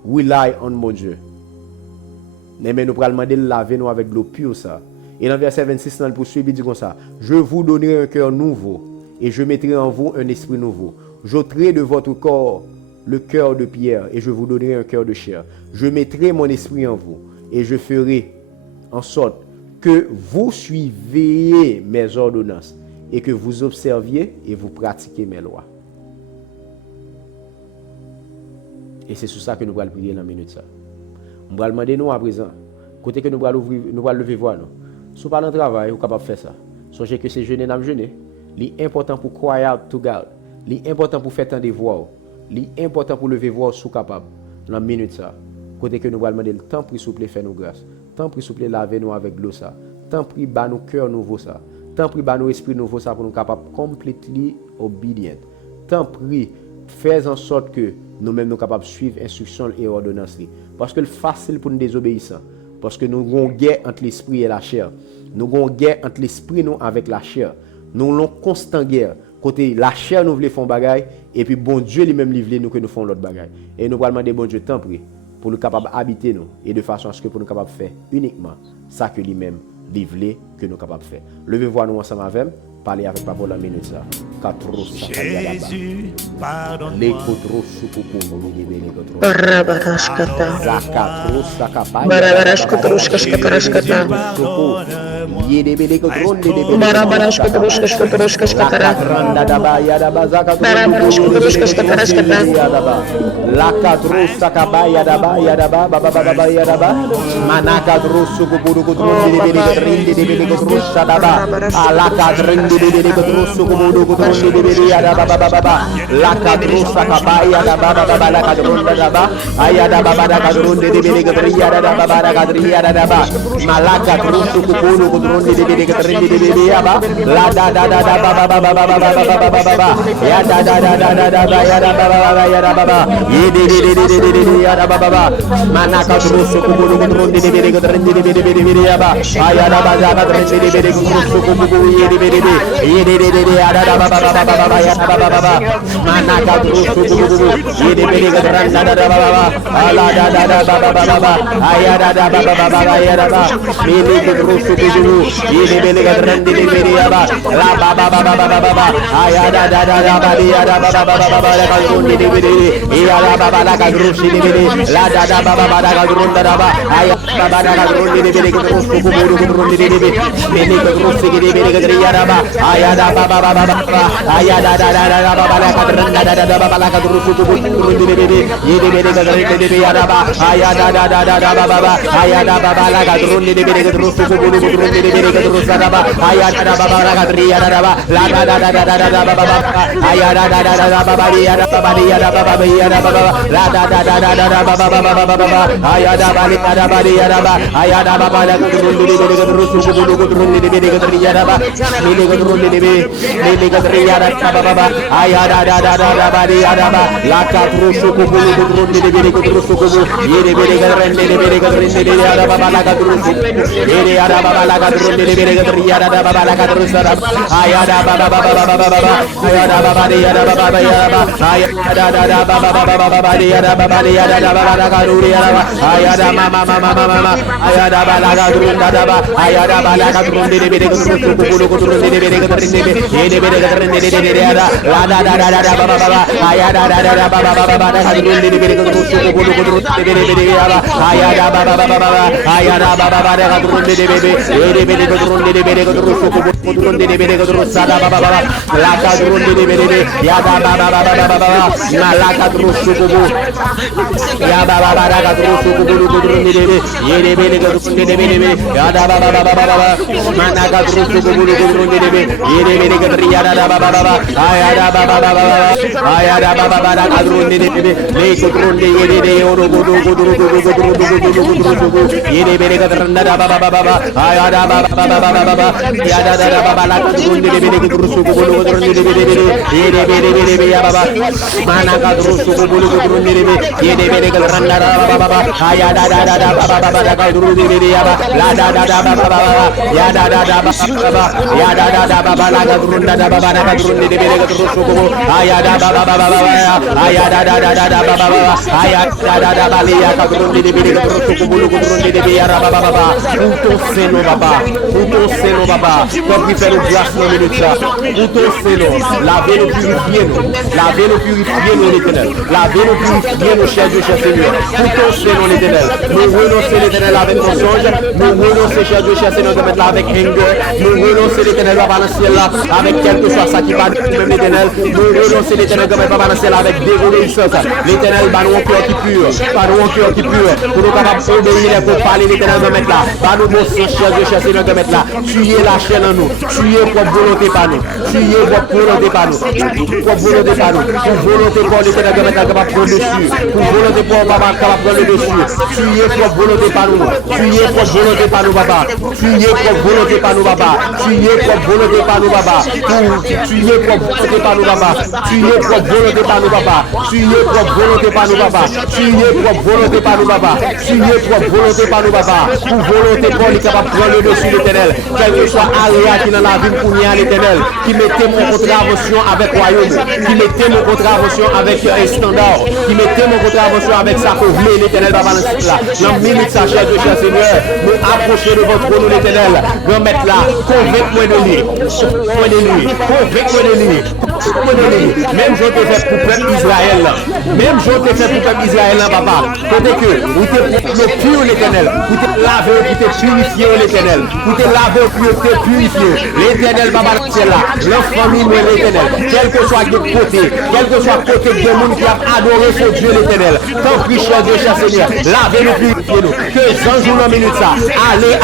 rely on mon Dieu. Mais nous allons demander de laver nous avec l'eau pure ça. Et dans verset 26 dans le poursuit il dit comme ça, je vous donnerai un cœur nouveau et je mettrai en vous un esprit nouveau. J'ôterai de votre corps le cœur de pierre et je vous donnerai un cœur de chair. Je mettrai mon esprit en vous et je ferai en sorte que vous suiviez mes ordonnances et que vous observiez et vous pratiquiez mes lois. Et c'est sur ça que nous allons prier dans la minute ça. Nous allons demander nous à présent, côté que nous allons ouvrir, nous allons lever voix nous. Si vous parlez de travail, vous êtes capable de faire ça. Songez que c'est jeûner n'a jeûner. L'important pour croire to God. L'important pour faire tant de voix. L'important pour lever voix sous capable dans la minute ça. Côté que nous allons demander le temps pour s'il vous plaît faire nous grâce. Tant pour s'il vous plaît laver nous avec l'eau ça. Tant pour ba nos cœur nouveau ça. Tant pour ba nos esprit nouveau ça pour nous capable completely obedient. Tant pour faire en sorte que nous-mêmes nous capables de suivre instructions et ordonnances. Parce que c'est facile pour nous désobéissants. Parce que nous avons une guerre entre l'esprit et la chair. Nous avons une guerre entre l'esprit nous avec la chair. Nous avons une constante guerre. Côté la chair nous voulons faire bagaille et puis bon Dieu lui-même livre nous que nous faisons l'autre bagaille. Et nous allons demander bon Dieu tant pris pour nous capable habiter nous et de façon à ce que pour nous capable faire uniquement ça que lui-même livre que nous capable faire. Levez-vous nous ensemble avec, parlez avec parole en minute ça. Jésus, pardonne-moi. Barabaraskata. Barabaraskatruskashkataraskata. Barabaraskatruskashkataraskatara. Barabaraskatruskashkataraskata. La cadrusa cabaya da baba baba la cadrunda da ba ayada baba da cadrunde de bele gadriya da baba da gadriya da ba malaka drusu kubulu kudrunde de bele gadrinde de bele ya ba la da da da da baba baba baba baba baba ya da da da da da da ya da baba ya da baba ye de ya da baba manaka drusu kubulu kudrunde de bele gadrinde de bele ya ba ayada baba gadrinde de bele drusu kubulu ye de bele ye de ya da baba baba ya da baba manaka drusu kubulu ye de bele gadranda da baba ala da da da baba ayada da baba ya da baba bele drusu kubulu ye de bele gadrinde de bele ya ba la baba ayada da da baba ya da baba la gadrunde de bele ya la baba la gadrusi de bele la da da baba da gadrunda da ba ayada baba da gadrunde de bele drusu kubulu gadrunde de bele bele gadrusi de bele gadriya da ba ayada baba ayada da da baba la gadrunda da baba la gadrusu kubulu gadrunde de bele ye de bele gadrinde de bele ya da ba ayada da baba ayada baba la gadrunde de bele gadrusu kubulu gadrunde de bele gadrusa da ba ayada da baba la gadriya da ba la da da baba ayada da baba ya da baba ya da baba ya da baba la da baba ayada bali da bali ya da ba ayada baba la gadrunde de bele gadrusu kubulu gadrunde de bele gadriya da ba bele gadrunde de bele gadriya da baba ayada da bali ya da ba la gadrusu kubulu gadrunde de bele gadrusu kubulu ye de bele gadrunde de bele gadrinde de ya da baba la gadrusu ye de ya da baba la gadrunde de bele gadriya da baba la gadrusa da ayada baba ayada baba ya da baba ya da ayada baba ya da baba ya da baba la gadrunde ya da ayada mama ayada baba la gadrunda da ba ayada baba la gadrunde de bele gadrusu kubulu gadrunde de bele gadrinde ye de bele gadrinde de ya da la da baba ayada baba la gadrunde de bele gadrusu kubulu gadrunde de bele ya da ayada baba ayada baba la gadrunde de bele ye de bele gadrunde de bele gadrusu kubulu gadrunde de bele gadrusa da baba la gadrunde de bele ya da baba la gadrusu kubulu ya baba la gadrusu kubulu gadrunde de bele ye de bele gadrunde de bele ya da baba mana gadrusu kubulu gadrunde de bele ye de bele gadriya da baba ayada baba la gadrunde de bele le gadrunde ye de oro gudu ye de bele gadrunda da baba ayada baba ya da baba la gadrunde de bele gadrusu kubulu gadrunde de bele ye de bele ya baba mana gadrusu kubulu gadrunde de bele ye de bele gadrunda da baba ayada baba la gadrunde de bele ya baba la da baba ya da baba ya da baba la gadrunda da baba la gadrunde de bele gadrusu kubulu ayada baba ayada baba ayada bali ya gadrunde de bele gadrusu kubulu gadrunde de bele ya baba pour ton seno baba comme qui fait le grâce dans minute là pour ton seno lavez-nous purifiez nous l'éternel lavez-nous purifiez nous cher Dieu cher Seigneur pour ton seno l'éternel nous renoncer l'éternel avec mensonge nous renoncer cher Dieu cher Seigneur de mettre là avec anger nous renoncer l'éternel dans le ciel là avec quelque chose ça qui va même l'éternel nous renoncer l'éternel comme pas dans le ciel avec désobéissance l'éternel va nous un cœur qui pur pour nous capables d'obéir pour parler l'éternel de mettre là va nous bon cher Dieu cher Seigneur de mettre là tuer la chaîne en nous tuer votre volonté par nous tuer votre volonté par nous votre volonté par nous pour volonté pour l'éternel de mettre là capable de prendre dessus pour volonté pour papa capable de prendre dessus tuer votre volonté par nous tuer votre volonté par nous papa tuer votre volonté par nous papa tuer votre volonté par nous papa tuer votre volonté par nous papa tuer votre volonté par nous papa tuer votre volonté par nous papa tuer votre volonté par nous papa tuer votre volonté par nous papa pour volonté pour les capable de prendre le dessus l'éternel quel que soit aléa qui dans la vie pour nier l'éternel qui mettait mon contravention avec royaume qui mettait mon contravention avec standard qui mettait mon contravention avec sa couvlée l'éternel va balancer là dans minute sa cher Dieu cher Seigneur nous approcher de votre trône l'éternel remettre là convaincre-moi de lui avec mon ennemi. Même je te fais pour peuple Israël. Même je te fais pour peuple Israël, papa. Côté que vous te pur l'éternel. Vous te laver, vous te purifier l'éternel. Vous te laver, vous te purifier. L'éternel, papa, c'est là. Leur famille, l'éternel. Quel que soit de côté, quel que soit côté de monde qui a adoré ce Dieu l'éternel. Tant pis, cher Dieu, cher Seigneur. Lavez-nous, purifiez-nous. Que 100 jours en minute ça. Allez,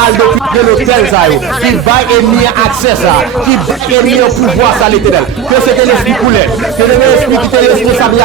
de l'hôtel, ça. Qui va émis accès ça. Qui va émis au pouvoir, ça l'éternel. Que c'était l'esprit coulait. Que c'était l'esprit qui était responsable.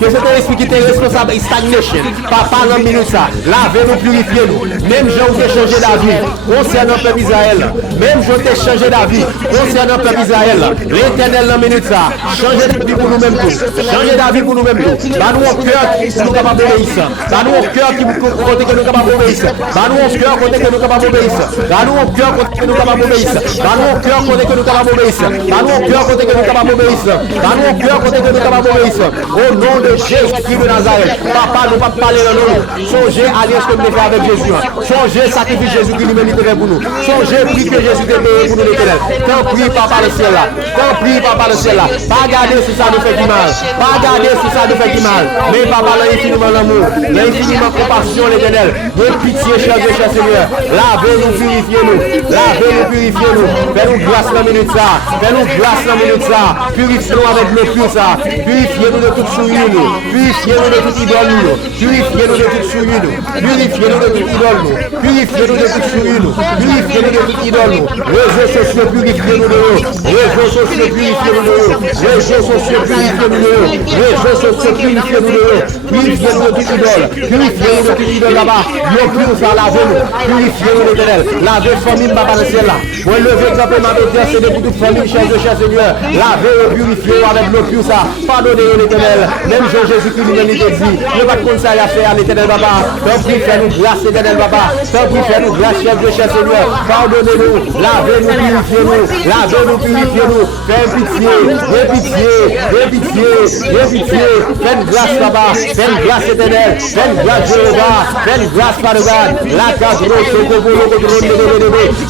Que c'était l'esprit qui était responsable stagnation. Papa, en minute ça. Lavez-nous, purifiez-nous. Même je vous ai changé d'avis concernant le peuple Israël. Même je t'ai changé d'avis concernant le peuple Israël. L'éternel en minute ça. Changez d'avis pour nous-mêmes tous. Changez d'avis pour nous-mêmes tous. Bah nous au cœur qui nous capables d'obéir. Bah nous au cœur qui nous côté que nous capables d'obéir. Bah nous au cœur côté que nous capables d'obéir. Bah nous au cœur côté que nous capables d'obéir. Bah nous au cœur côté que nous capables d'obéir. Bah nous au cœur côté que nous capables d'obéir. Bah nous au cœur côté que nous capables d'obéir. Au nom de Jésus-Christ de Nazareth. Papa, nous pas parler dans nous. Songez à l'alliance que nous fait avec Jésus. Songez sacrifice Jésus qui nous mérite pour nous. Songez prix que Jésus t'a payé pour nous l'éternel. Tant prie papa le ciel là. Tant prie papa le ciel là. Pas garder si ça nous fait du mal. Pas garder si ça nous fait du mal. Mais papa l'infiniment l'amour. L'infiniment compassion l'éternel. De pitié cher Dieu, cher Seigneur. Lavez-nous, purifiez-nous. Lavez-nous, purifiez-nous. Fais-nous grâce dans la minute ça. Fais-nous grâce dans la minute ça. Purifiez-nous avec le feu ça. Purifiez-nous de toute souillure nous. Purifiez-nous de toute idole nous. Purifiez-nous de toute souillure nous. Purifiez-nous de toute idole nous. Purifiez-nous de toute souillure nous. Purifiez-nous de toute idole nous. Réseaux sociaux, purifiez-nous de nous. Réseaux sociaux, purifiez-nous de nous. Réseaux sociaux, purifiez-nous de nous. Réseaux sociaux, purifiez-nous de nous. Purifiez-nous de toute idole. Purifiez-nous de toute idole là-bas. Nous pur ça, lavez-nous. Purifiez-nous l'éternel. Lavez famille, papa le ciel là. Pour lever exemple ma intercéder pour toute famille, cher Dieu, cher Seigneur. Lavez, purifiez avec l'eau pure ça. Pardonnez l'éternel. Même Jésus-Christ nous dit, ne pas de ça à faire à l'éternel papa. Tant pis, fais-nous grâce l'éternel papa. Tant pis, fais-nous grâce, cher Dieu, cher Seigneur. Pardonnez-nous. Lavez-nous, purifiez-nous. Lavez-nous, purifiez-nous. Fais pitié, fais pitié, fais pitié, fais pitié. Fais grâce papa. Fais grâce éternel. Fais grâce Jéhovah. Fais grâce par God. La case rose,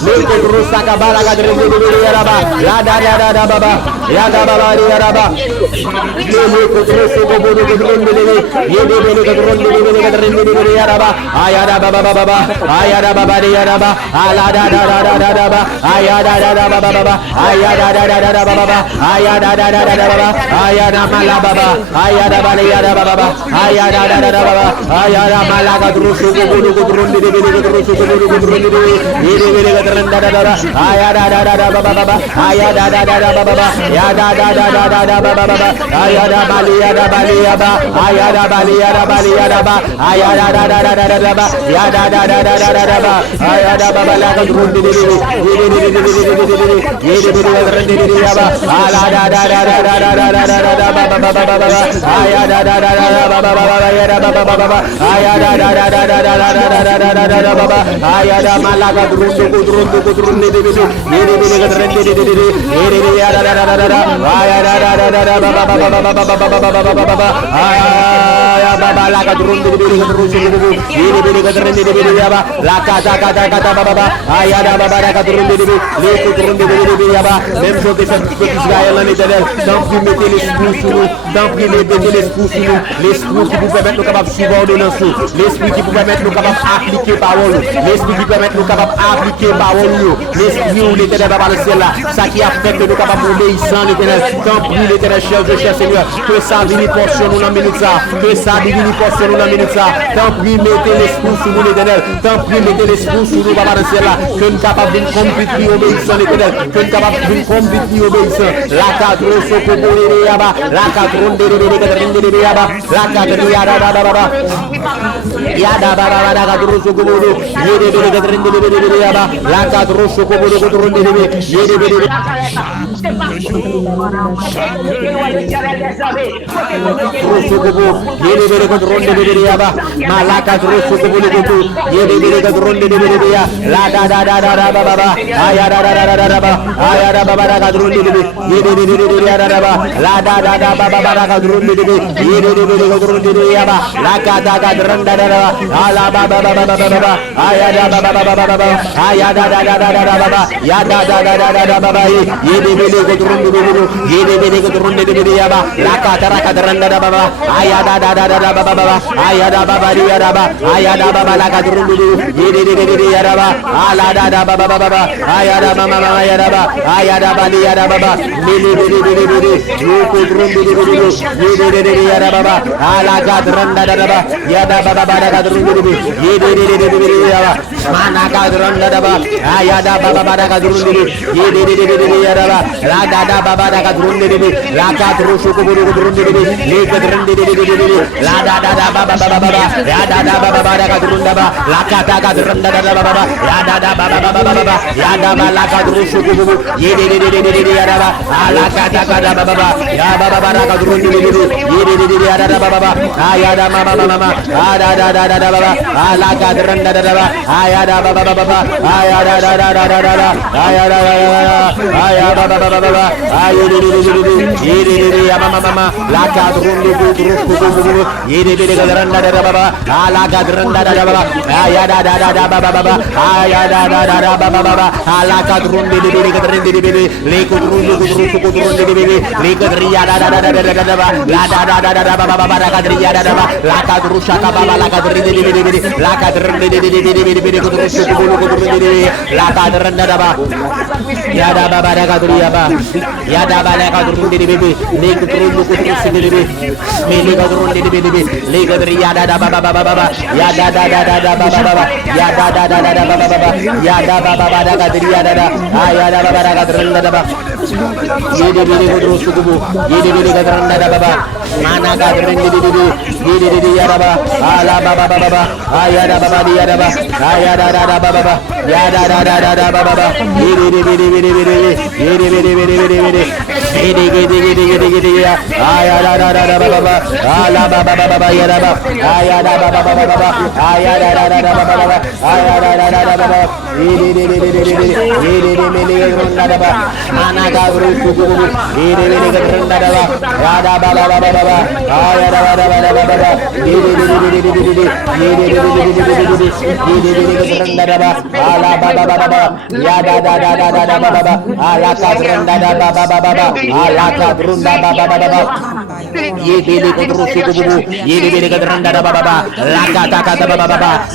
le contrôle sakaba, la cadre de yaraba. La da da da baba. Ya da baba yaraba. Le contrôle sokobo de contrôle de yede de contrôle de yaraba. Ayada baba baba. Ayada baba de yaraba. Ala da da da da baba. Ayada da da baba baba. Ayada da da da baba. Ayada da da da baba. Ayada mala baba. Ayada bale yaraba baba. Ayada da da baba. Ayada mala cadro sokobo de contrôle de contrôle sokobo de contrôle de yede de contrôle da da da. Ayada da da baba baba. Ayada da da baba. Ya da da da baba baba. Ayada bale yaba. Ayada bale yaba. Ayada da da baba. Ya da da baba. Ayada baba la contrôle de yede de yaba. Ala da da baba baba. Ayada da baba baba. Ayada baba baba. Ayada da baba. Ayada malaga drone l'esprit qui vous permet de nous capables de suivre l'ordonnance, l'esprit qui vous permet de nous capables d'appliquer parole, l'esprit qui permet de nous capables d'appliquer parole, l'esprit où l'éternel va le ciel là, ça qui a fait que nous capables d'obéissant l'éternel, tant pis l'éternel cher Dieu, cher Seigneur, que ça vienne portion nous dans la minute ça, que ça vienne portion nous dans la minute ça, tant pis mettez l'esprit sur nous l'éternel, tant pis mettez l'esprit sur nous papa le ciel là, que nous capables de complètement obéissant l'éternel, que nous capables de complètement obéissant, la cadre sokobo de yaba, la cadre de yaba, la cadre de yaba, yada baba la cadre sokobo de yaba, la cadre sokobo de yede bere kadronde bere yaba malaka drosu kubulu kutu yede bere kadronde bere ya la da baba aya da baba aya da baba da kadronde bere yede ya da baba la da baba da kadronde bere yede kadronde yaba la ka da kadranda da ala baba aya da baba aya da baba ya da baba yede bere kadronde bere yaba la ka da kadranda da baba aya da baba aya da baba ya da baba aya da baba la kadronde yede ya da baba ala da baba aya da mama ya da baba aya da baba ya da baba mele ko kadronde yede ya da baba ala kadranda da baba ya da baba da kadronde yede ya baba mana kadranda da baba aya da baba da kadronde yede ya da baba la da baba da kadronde la kadro ko kadronde le kadronde la da baba ya da baba da kadronde baba la kadranda da baba ya da baba ya da la kadro ko yede ya da baba ala kadra baba ya baba da kadronde yede ya da baba aya da mama ada baba ala kadranda da baba aya da baba aya da aya baba yede ya mama la kadronde yede kadranda da baba ala kadranda da baba aya da baba aya da baba ala kadronde le kadronde le kadriya da baba la da baba da kadriya da baba la kadrusha ka baba la kadrinde la kadrinde la kadranda da baba ya da baba da kadriya ba ya da baba la kadrinde le kadrinde le kadrinde le kadriya da baba ya da baba ya da baba ya da baba da kadriya da aya da baba da kadranda da baba yede kadrusu kubu yede kadranda da baba mana kadrinde ya baba ala baba aya da baba ya da baba aya da baba ya da baba yede ya aya da baba ala baba ya da baba aya da baba aya da baba aya da baba yede baba mana kadrusu kubu yede kadranda da baba ya da baba aya da baba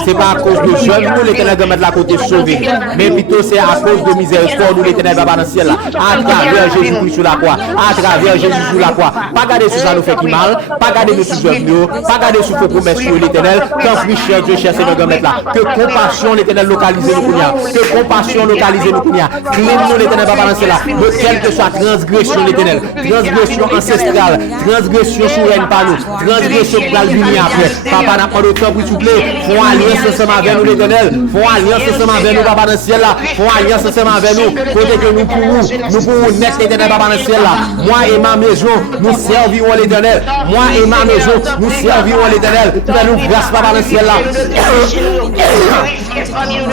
c'est pas à cause de jeunes nous l'Éternel va mettre la côté sauvé, mais plutôt c'est à cause de miséricorde nous l'Éternel va dans le ciel à travers Jésus-Christ sur la croix, à travers Jésus sur la croix. Pas garder sur ça nous fait qui mal, pas garder nous sur nous, pas garder sur vos promesses sur l'Éternel. Quand oui, cher Dieu, cher Seigneur, mettre là, que compassion l'Éternel localise nous, que compassion localise nous, clean nous l'Éternel va balancer là, de quelle que soit transgression l'Éternel, transgression ancestrale, transgression souveraine par nous, transgression pour la vie après. Papa n'a pas de temps pour souffler, font alliance ensemble avec nous l'Éternel, font alliance ensemble avec nous, Papa dans le ciel là, font alliance ensemble avec nous, côté que nous pourrons naître l'Éternel, Papa dans le ciel là. Moi et ma maison, nous servirons l'Éternel. Moi et ma maison, nous servirons l'Éternel. Fais-nous grâce, Papa dans le ciel là.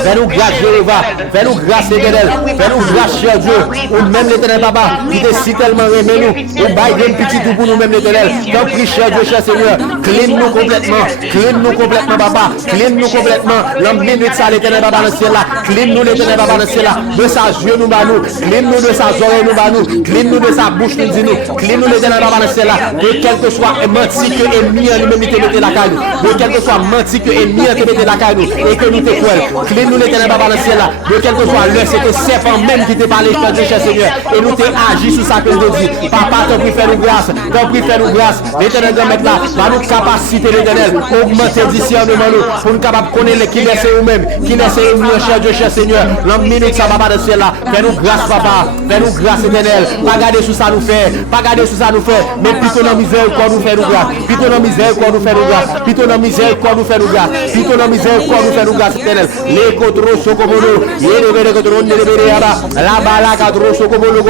Fais-nous grâce, Jéhovah. Fais-nous grâce, l'Éternel. Fais-nous grâce, cher Dieu. Ou même l'Éternel, Papa, qui te si tellement aimé nous. Ou baille un petit tout pour nous-mêmes, l'Éternel. T'en prie, cher Dieu, cher Seigneur. Clean-nous complètement. Clean-nous complètement, Papa. Clean-nous complètement. L'homme minute ça, l'Éternel, Papa, dans le ciel là. Clean-nous, l'Éternel, Papa, dans le ciel là. De sa yeux, nous, bah nous. Clean-nous de sa oreille, nous, bah nous. Clean-nous de sa bouche, nous, dis-nous. Clean-nous, l'Éternel, Papa, dans le ciel là. De quel que soit menti que ennemi en lui-même, il te mette la caille. De quel que soit menti que ennemi en te mette la caille. Et que nous te cruel. Clean-nous, l'Éternel, Papa, dans le ciel là. De quel que soit l'heure, c'est que serpent même qui te parlé, cher Seigneur. Et nous te agi sur ça que nous te dit. Papa, t'en prie, fais-nous grâce. T'en prie, fais-nous grâce. L'Éternel, de mettre là. Par nous capacité, l'Éternel. Augmenter discernement nous. Pour nous capables de connaître qui laisse nous-mêmes. Qui laisse nous, cher Dieu, cher Seigneur. L'homme minute ça, Papa, dans le ciel là. Fais-nous grâce, Papa. Fais-nous grâce, Éternel. Pas garder sur ça nous fait. Pas garder sur ça nous fait. Mais plutôt dans misère, quoi nous fait nous grâce. Plutôt dans misère, quoi nous fait nous grâce. Plutôt dans misère, quoi nous fait nous grâce. Plutôt dans misère, quoi nous fait nous grâce, Éternel. l'éternel. Les cotrosso comme nous. Yérebele cotron de Béréaba. La balaka drosso comme nous.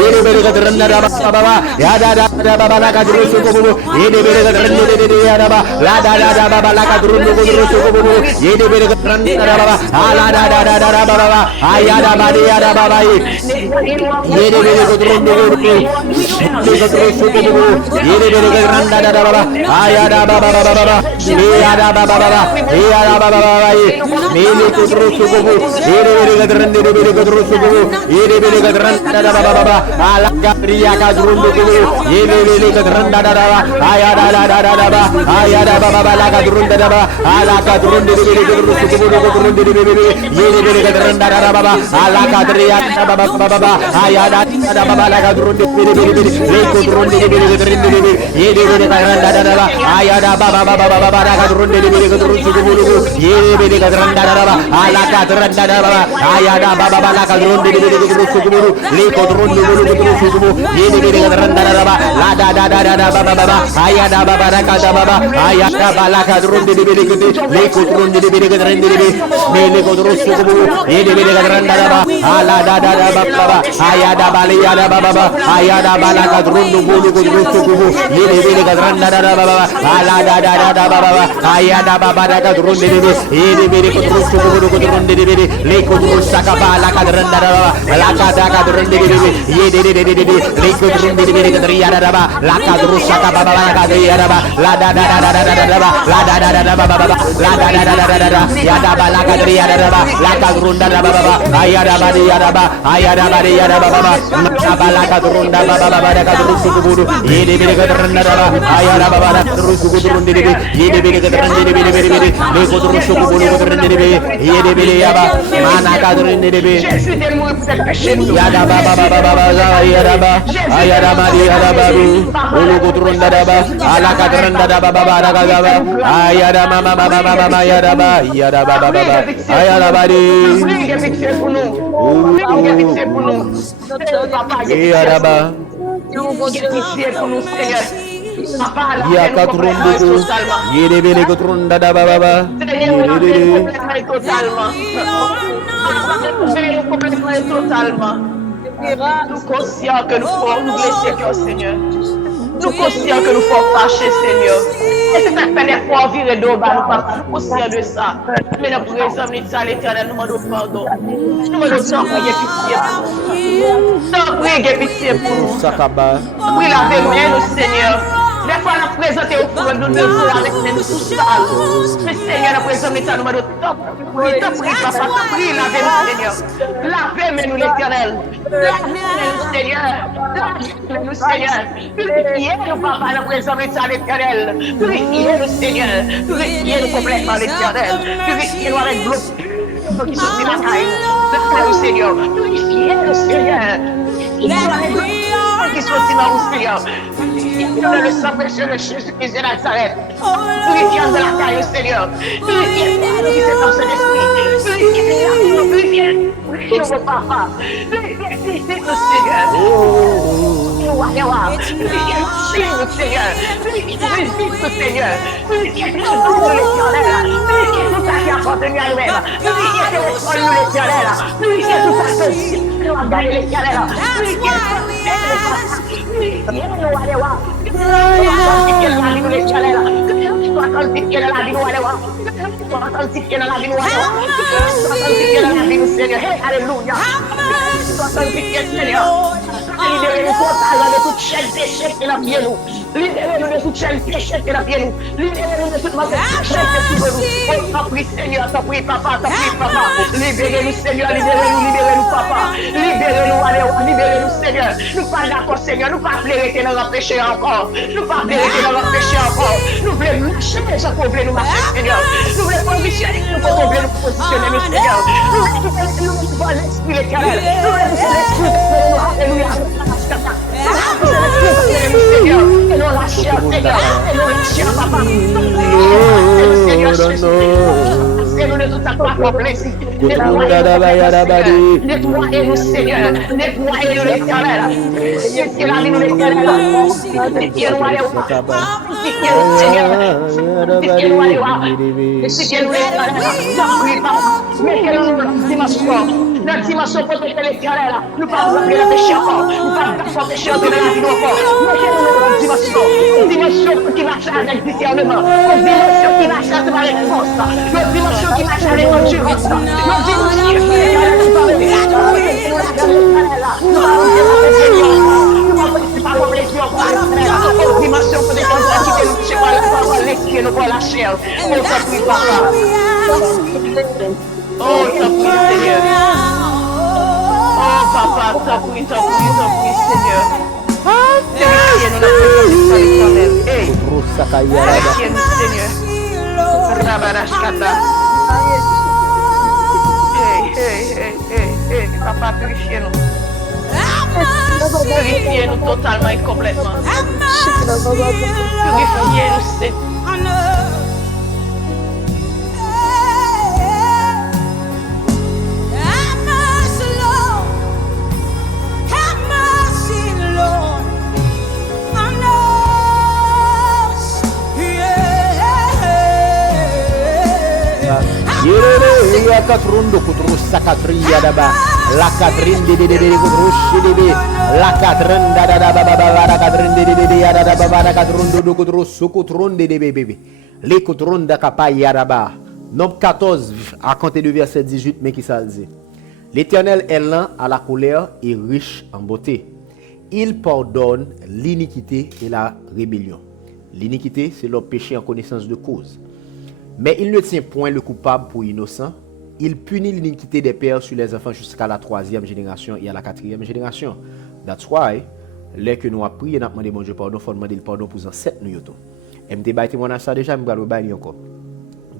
Yérebele cotron de Baba. Yada Baba la cadrosso comme nous. Yérebele cotron de Yadaba. La da Baba la cadrosso comme nous. Yérebele cotron de Baba. Ala da Baba. Ayada Badia Baba. Yérebele cotron de Yérebele cotron de Yérebele cotron de Baba. Ayada Baba. Yada Baba. Yada Baba. Mele cotrosso comme nous. Yérebele cotron de Yérebele cotron de Baba. Ala Gabriya cadron de Yérebele cotron de Baba. Ayada Baba la cadron de Baba. Ala cadron de cotron de Yérebele cotron de Baba. Ala Gabriya Baba. Ayada Baba la cadron de le cotron de Yérebele cotron de Baba. Ayada Baba la cadron de Yérebele cotron de Baba. Ala cadron de Baba. Ayada Baba la cadron de le cotron de Yérebele cotron de Baba. La da Baba. Ayada Baba la cadron Baba. Ayada Baba la cadron de le cotron de le cotron de Yérebele cotron de Baba. Ala da Baba. Ayada Baba. Ayada Baba la cadron de Yérebele cotron de Baba. Ala da Baba. Ayada Baba la cadron de Yérebele cotron de le cotron sakaba la cadron de Baba. La cadron de le cotron de Yadaba. La cadron sakaba la cadron Yadaba. La da Baba. La da Yadaba la cadron Yadaba. La cadron de Baba. Ayada Baba. Nakaba la cadron de Baba. La cadron sukuburu. Yérebele cotron de Baba. Ayada Baba la cadron sukuburu de Yérebele cotron de le cotron sukuburu de Yérebele Yaba. Mana cadron de Jésus est mort pour tes péchés. Yada Baba. Ayada Maria Babu. Ulu cotron de Baba. Ala cadron de Baba. Ayada Mama Yada Baba. Ayada Bari. Prie pitié pour nous. Prie pitié pour nous. Papa, Yadaba. pitié pour nous, Seigneur. Papa, Ya cotron de Yérebele cotron de Baba. Totalement. Nous conscients que nous pouvons nous blesser, Seigneur. Nous conscients que nous pouvons fâcher, Seigneur. Et c'est ça que les fois virer d'eau, nous pas conscients de ça. Mais nous présents, nous l'éternel, nous demandons pardon. Nous demandons pitié pour nous. Nous prions pitié pour nous. Oui, lavez nous, Seigneur. Des fois, nous présentons au fond, nous devons avec les nous sales. Mais Seigneur, nous présentons nous demandons prie, papa, prie, lavez-nous, Seigneur. Lavez-nous, l'éternel. Lavez-nous, Seigneur. Lavez-nous, Seigneur. Purifiez-nous, papa, nous présentons l'éternel. Purifiez-nous, Seigneur. Purifiez-nous complètement, l'éternel. Purifiez-nous avec l'eau qui sortit la caille. Lavez-nous, Seigneur. Purifiez-nous, Seigneur. Qui sortit dans vous, Seigneur. Dans le sang précieux de Jésus-Christ de Nazareth. Purifiez-nous de la caille, Seigneur. Purifiez-nous qui s'est dans cet esprit. Purifiez-nous, papa. Purifiez-nous, Seigneur. Purifiez-nous, Seigneur. Purifiez-nous, Seigneur. Purifiez-nous, l'éternel. Purifiez-nous, ça qui appartient à nous-mêmes. Purifiez-nous, l'éternel. Purifiez-nous, ça qui nous a gagné l'éternel. Alléluia. Libérez-nous totalement de toute chaîne péché qui l'a bien nous. Libérez-nous de toute chaîne péché qui l'a bien nous. Libérez-nous de toute mauvaise péché qui est sous nous. T'en prie, Seigneur, t'en prie, papa, t'en prie, papa. Libérez-nous, Seigneur, libérez-nous, papa. Libérez-nous, allez, libérez-nous, Seigneur. Nous pas d'accord, Seigneur, nous pas rester dans le péché encore. Nous pas rester dans le péché encore. Nous voulons marcher, ça qu'on veut nous marcher, Seigneur. Nous voulons positionner, nous voulons nous positionner, Seigneur. Nous voulons l'esprit l'éternel. Nous voulons l'esprit, alléluia. Seigneur, et non la chair, Seigneur, et non la chair, papa. Seigneur Jésus. Purifiez-nous de tout ça qui va blesser. Nettoyez-nous, Seigneur. Nettoyez-nous, l'Éternel. Purifiez la vie de l'Éternel. Purifiez-nous, Alléluia. Purifiez-nous, Seigneur. Purifiez-nous, Alléluia. Purifiez-nous, l'Éternel. Mettez-nous dans la dimension. Dans la dimension pour l'Éternel. Nous parlons de la péché encore. Nous parlons de la péché encore. Mettez-nous dans la dimension. Une dimension qui marche avec discernement. Une dimension qui marche avec force. Une dimension qui marche avec endurance. Une dimension qui oh, Seigneur. Oh, papa, t'appuie, Seigneur. Purifiez-nous la présence de l'Éternel. Purifiez-nous, Seigneur. Rabarashkata. Hey, papa, purifiez-nous. Purifiez-nous totalement et complètement. Purifiez-nous, Seigneur. Ya katrundo kutrus sakatria daba la katrin de kutrushi de la katrin da baba la katrin de ya da baba la katrundo do kutrus sukutrun de bébé les kutrun da kapa ya daba. Nombre 14 à compter de verset 18 mais qui ça dit. L'Éternel est lent à la colère et riche en beauté. Il pardonne l'iniquité et la rébellion. L'iniquité, c'est le péché en connaissance de cause. Mais il ne tient point le coupable pour innocent. Il punit l'iniquité des pères sur les enfants jusqu'à la 3e génération et à la 4e génération. That's why, les que nous avons prié, nous avons demandé mon Dieu pardon, il faut demander le pardon pour les ancêtres nous. Je vais témoigner ça déjà, je vais vous encore.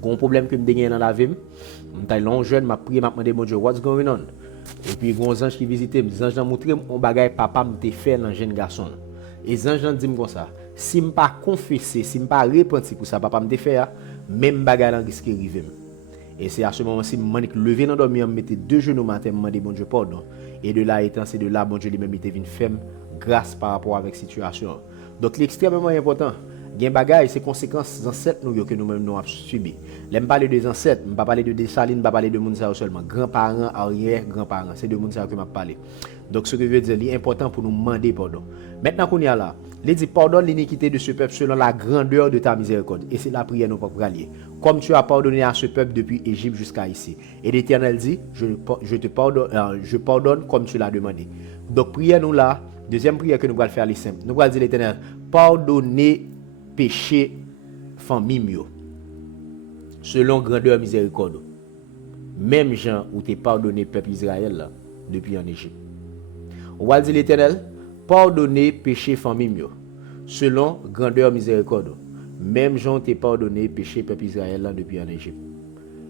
Un problème que je dans la vie, je suis long jeune, je prié, je demandé mon Dieu, what's going on? Et puis, il y a un ange qui visite, les anges ont montré un bagage papa m'a fait dans jeune garçon. Et les anges ont dit comme ça, si je ne pas confesser, si je ne pas répondre pour ça, papa m'a fait, même bagage risque d'arriver. Et c'est à ce moment-ci, je me lever dans le dormir, je mettais 2 genoux matin, je demandé bon Dieu pardon. Et de là étant, c'est de là, bon Dieu lui-même était venu faire grâce par rapport avec la situation. Donc, l'extrêmement important. Il y a des bagages, c'est conséquences ancêtres que nous-mêmes nous avons subi. Je ne parle pas des ancêtres, je ne parle pas de Dessalines, je ne parle pas de Mounsa seulement. Grands-parents, arrière-grands-parents, c'est de Mounsa que je parle. Donc ce que je veux dire, c'est important pour nous demander pardon. Maintenant qu'on y a là, il dit pardonne l'iniquité de ce peuple selon la grandeur de ta miséricorde. Et c'est la prière nous pour allier. Comme tu as pardonné à ce peuple depuis Égypte jusqu'à ici. Et l'Éternel dit, je pardonne comme tu l'as demandé. Donc prière nous là, deuxième prière que nous allons faire les simples. Nous allons dire l'Éternel, pardonnez péché famille selon grandeur miséricorde. Même gens où tu pardonné peuple Israël là, depuis en Égypte. On va dire l'Éternel, pardonnez péché famille selon grandeur miséricorde. Même gens t'es pardonné péché peuple Israël là depuis en Égypte.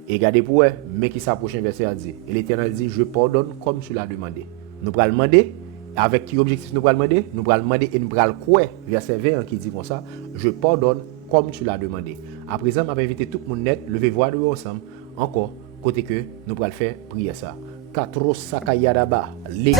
Et regardez pour eux, mais qui s'approche un verset à dire. Et l'Éternel dit, je pardonne comme tu l'as demandé. Nous allons demander. Avec quel objectif nous allons demander? Nous allons demander et nous allons quoi? Verset 20 qui dit comme ça, je pardonne comme tu l'as demandé. À présent, je vais inviter tout le monde net, levez-vous de ensemble, encore, côté que nous allons faire prier ça. Katro sakayadaba, les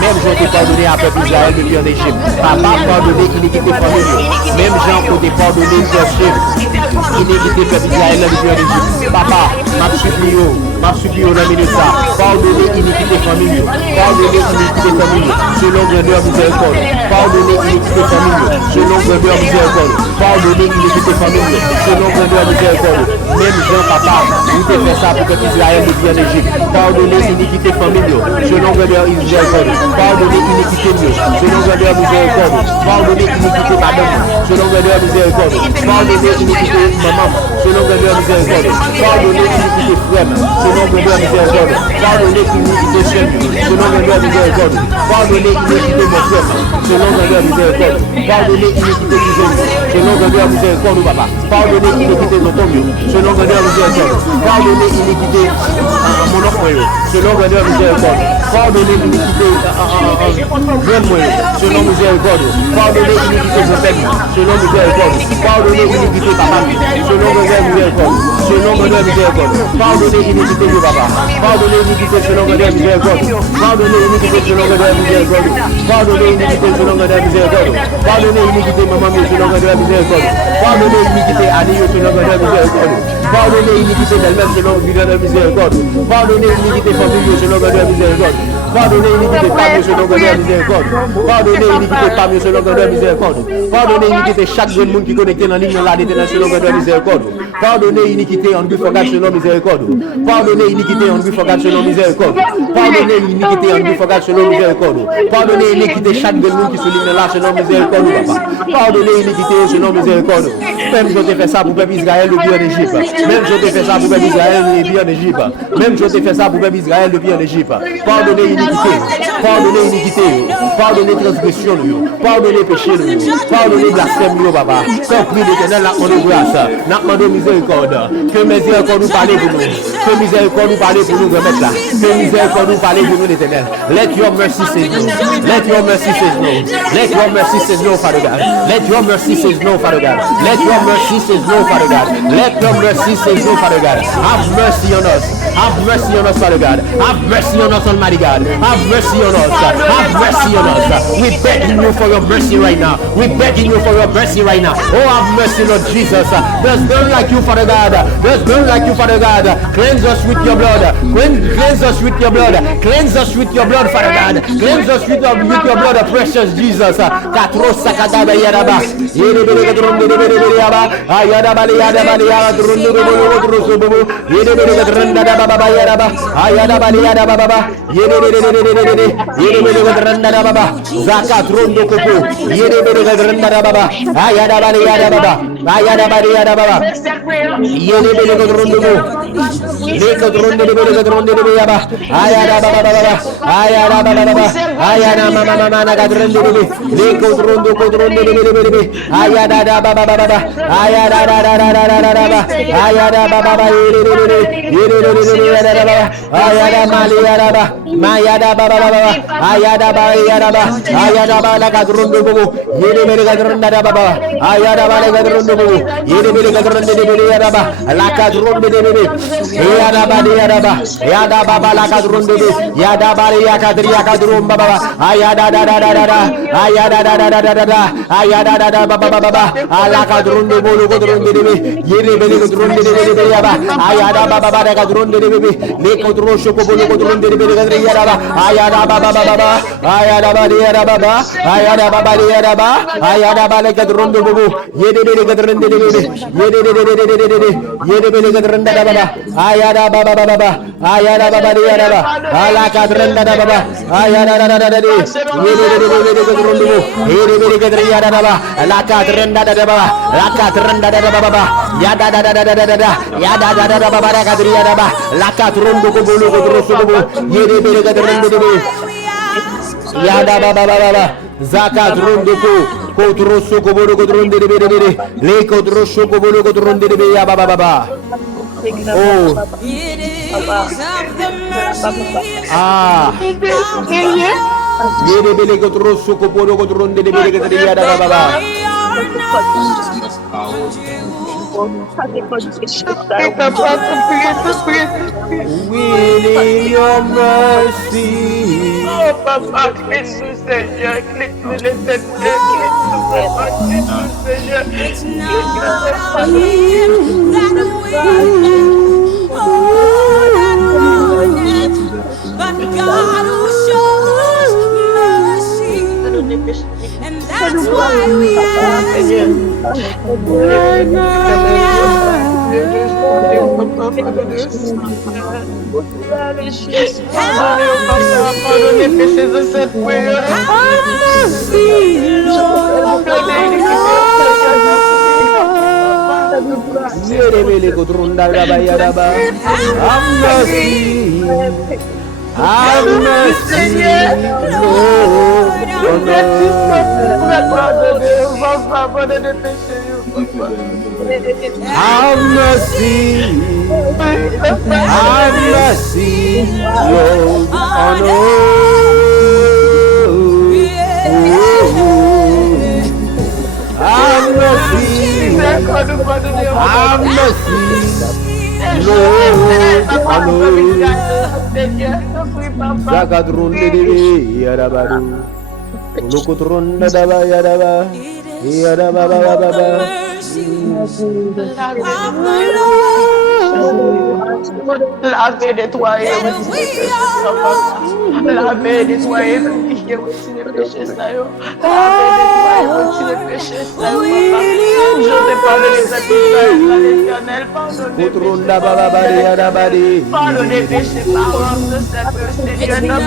Même Jean t'ai pardonné à peuple Israël depuis en Égypte. Papa, pardonné iniquité familiale. Même Jean t'ai pardonné iniquité peuple Israël depuis en Égypte. Papa, m'a supplié dans la minute ça. Pardonner iniquité familiale. Pardonner iniquité familiale. Selon grandeur miséricorde. Pardonner iniquité familiale. Selon grandeur miséricorde. Pardonner iniquité familiale. Selon grandeur miséricorde. Même Jean, papa, vous t'ai fait ça pour que Israël depuis en Égypte. Pardonner iniquité familiale. Selon grandeur miséricorde. Pardonner iniquité mieux. Selon grandeur miséricorde. Pardonner iniquité madame. Selon grandeur miséricorde. Pardonner iniquité maman. Selon grandeur miséricorde. Pardonner iniquité frère. Selon grandeur miséricorde. Pardonner iniquité chef. Selon grandeur miséricorde. Pardonner iniquité mon frère. Selon grandeur miséricorde. Pardonner iniquité du jeune. Selon grandeur miséricorde papa. Pardonner iniquité de ton mieux. Selon grandeur miséricorde. Pardonner iniquité mon enfant. Selon grandeur miséricorde. Pardonner iniquité jeune moyen. Selon miséricorde. Pardonner iniquité de père. Selon miséricorde. Pardonner iniquité papa. Selon grandeur miséricorde. Selon grandeur miséricorde. Pardonner iniquité de papa. Pardonner iniquité selon grandeur miséricorde. Pardonner iniquité selon grandeur miséricorde. Pardonner iniquité selon grandeur miséricorde. Pardonner iniquité maman selon grandeur miséricorde. Pardonner iniquité Annie selon grandeur miséricorde. Pardonner iniquité d'elle-même selon grandeur miséricorde. Pardonner iniquité famille selon grandeur miséricorde. Pardonner iniquité parmi selon grandeur miséricorde. Pardonner iniquité parmi selon grandeur miséricorde. Pardonner iniquité chaque jeune monde qui connecté dans la ligne là d'éternel selon grandeur miséricorde. Pardonner iniquité en lui forgage selon miséricorde. Pardonner iniquité en lui forgage selon miséricorde. Pardonner iniquité en lui forgage selon miséricorde. Pardonner iniquité chaque jeune monde qui se ligne là selon miséricorde papa. Pardonner iniquité selon miséricorde. Même je t'ai fait ça pour peuple Israël depuis en Égypte. Même je t'ai fait ça pour peuple Israël depuis en Égypte. Même je t'ai fait ça pour peuple Israël depuis en Égypte. Pardonner iniquité. Pardonner iniquité. Pardonner transgression. Pardonner péché. Pardonner blasphème papa. Sans prix d'éternel là on nous grâce. N'a demandé miséricorde. Que miséricorde nous parle pour nous. Que miséricorde nous parle pour nous remettre là. Que miséricorde nous parle pour nous l'éternel. Let your mercy save nous. Let your mercy save nous. Let your mercy save nous, Father God. Let your mercy save nous, Father God. Let your mercy save nous, Father God. Let your mercy save nous, Father God. Have mercy on us. Have mercy on us, Father God. Have mercy on us, Almighty God. Have mercy on us. Have mercy on us. We begging you for your mercy right now. We begging you for your mercy right now. Oh, have mercy, Lord Jesus. There's none like you, Father God. There's none like you, Father God. Cleanse us with your blood. Cleanse us with your blood. Cleanse us with your blood, Father God. Cleanse us with your blood, precious Jesus. Katros sakata yaraba. Yere bele gadronde bele yaba. Ayada bale yaba drundu bele drusu bubu. Yere bele gadronda baba yaraba. Ayada bale yada baba. Yere bele gadronda baba. Zakat rondo kopo. Yere bele gadronda baba. Ayada bale yada baba. Ayada bale yada baba. Yere bele gadronda bubu. Leka dronde bele gadronde bele yaba. Ayada baba baba. Ayada baba baba. Ayada mama mama na gadronde bele. Leka dronde bele. Ayada baba baba. Ayada baba. Ayada baba ayada mali yaraba. Mayada baba baba. Ayada baba yaraba. Ayada baba gadronde bubu. Yere bele gadronda baba. Ayada baba gadronde bubu. Yere bele gadronde bele yaraba. La gadronde bele. Yada baba yaraba. Yada baba la gadronde bele. Yada baba yakadri yakadrum baba. Ayada ayada baba baba. Ala gadronde bolu gadronde bele. Yere bele gadronde bele yaba. Ayada baba baba gadronde bele. Le kodro shoko bolu gadronde bele gadri yaraba. Ayada baba baba. Ayada baba yaraba. Ayada baba yaraba. Ayada baba gadronde bubu. Yere bele gadronde bele. Yere bele gadronde baba. Ayada baba baba. Ayada baba yaraba. Ala gadronde baba. Ayada yere bele gadronde bubu. Yere bele gadri yaraba. La gadronde baba. La gadronde baba. Yada yada baba gadri yaraba. La gadronde bubu. Yere bele gadronde bubu. Yada baba baba. Zakat rondoko. Kotro soko bolo kotronde de bede. Le kotro soko bolo kotronde de ya baba baba. Oh. Ah. Yede bele kotro soko bolo kotronde de bede de ya baba baba. We need your mercy. Oh, Papa, cleanse-nous, Seigneur. Cleanse-nous, le Seigneur. Cleanse-nous, Papa. Cleanse-nous, Seigneur. It's not of him that we wanted, but God who shows mercy, and that's why we ask right Pardonnez les péchés de cette prière. Yerebele kotronda raba yaraba. Have mercy. Have mercy. Have mercy. Have mercy. Lord, on have mercy. Have mercy. Lord, Zakadronde de yarabadu. Ulukutronda daba yaraba. Yaraba baba baba. Laver, nettoyer, laver, nettoyer, purifier, retirer les péchés, ça y est. Laver, nettoyer, retirer les péchés, ça y est. Je te parle des accusations à l'Éternel, pardonne les péchés. Pardonne les péchés, pardonne de cette Seigneur.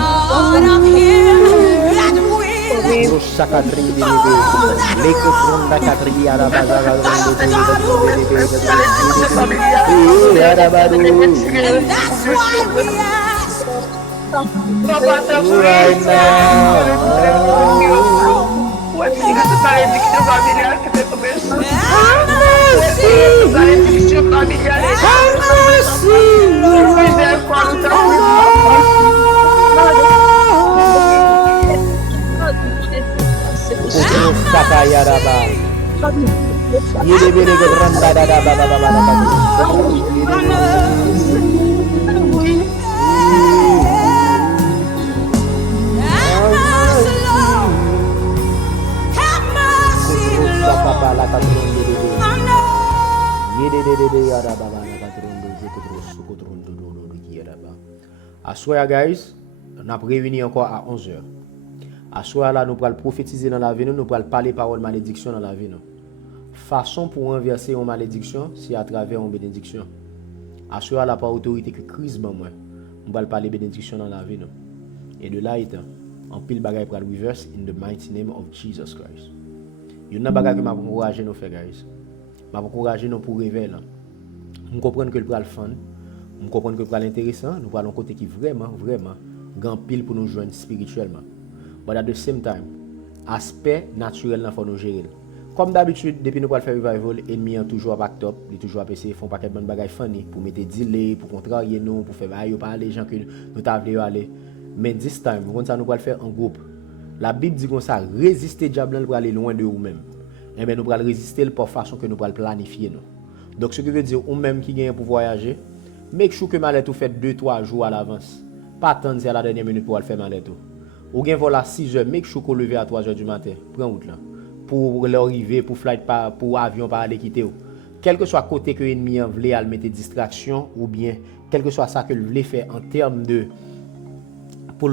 Assoya guys, on a prévenu encore à 11h. Assoya là, nous pourrons prophétiser dans la vie, nous pourrons parler parole malédiction dans la vie. Façon pour renverser une malédiction, c'est à travers une bénédiction. Assoya là, par autorité que Christ ben moi, on va parler bénédiction dans la vie. Et de là, en pile bagaille pour le reverse in the mighty name of Jesus Christ. Il y a une bagaille que m'a encouragé nous faire guys. M'a encouragé nous pour révéler. Nous comprenons que le pral fun, nous comprenons que le pral intéressant, nous parlons côté qui vraiment grand pile pour nous joindre spirituellement. But at the same time, aspect naturel là faut nous gérer. Comme d'habitude, depuis nous pral faire revival, ennemi toujours back top, il toujours essayer font paquet de bonnes bagaille funny pour mettre delay, pour contrarier nous, pour faire bailler par les gens que nous t'avons aller. Mais this time, nous ça nous pral faire en groupe. La Bible dit comme ça, résister diable pour aller loin de vous-même. Et bien nous pral résister de façon que nous pral planifier nous. Donc ce qui veut dire, ou même qui gagne pour voyager, make sure que malais tout fait 2-3 jours à l'avance. Pas attendre à la dernière minute pour le faire malais tout. Ou gagne vol à 6h, make sure qu'on lever à 3h du matin. Prends route là. Pour l'arrivée, pour flight pour avion pas aller quitter. Quel que soit côté que l'ennemi voulait à mettre distraction ou bien quel que soit ça que voulait faire en termes de pour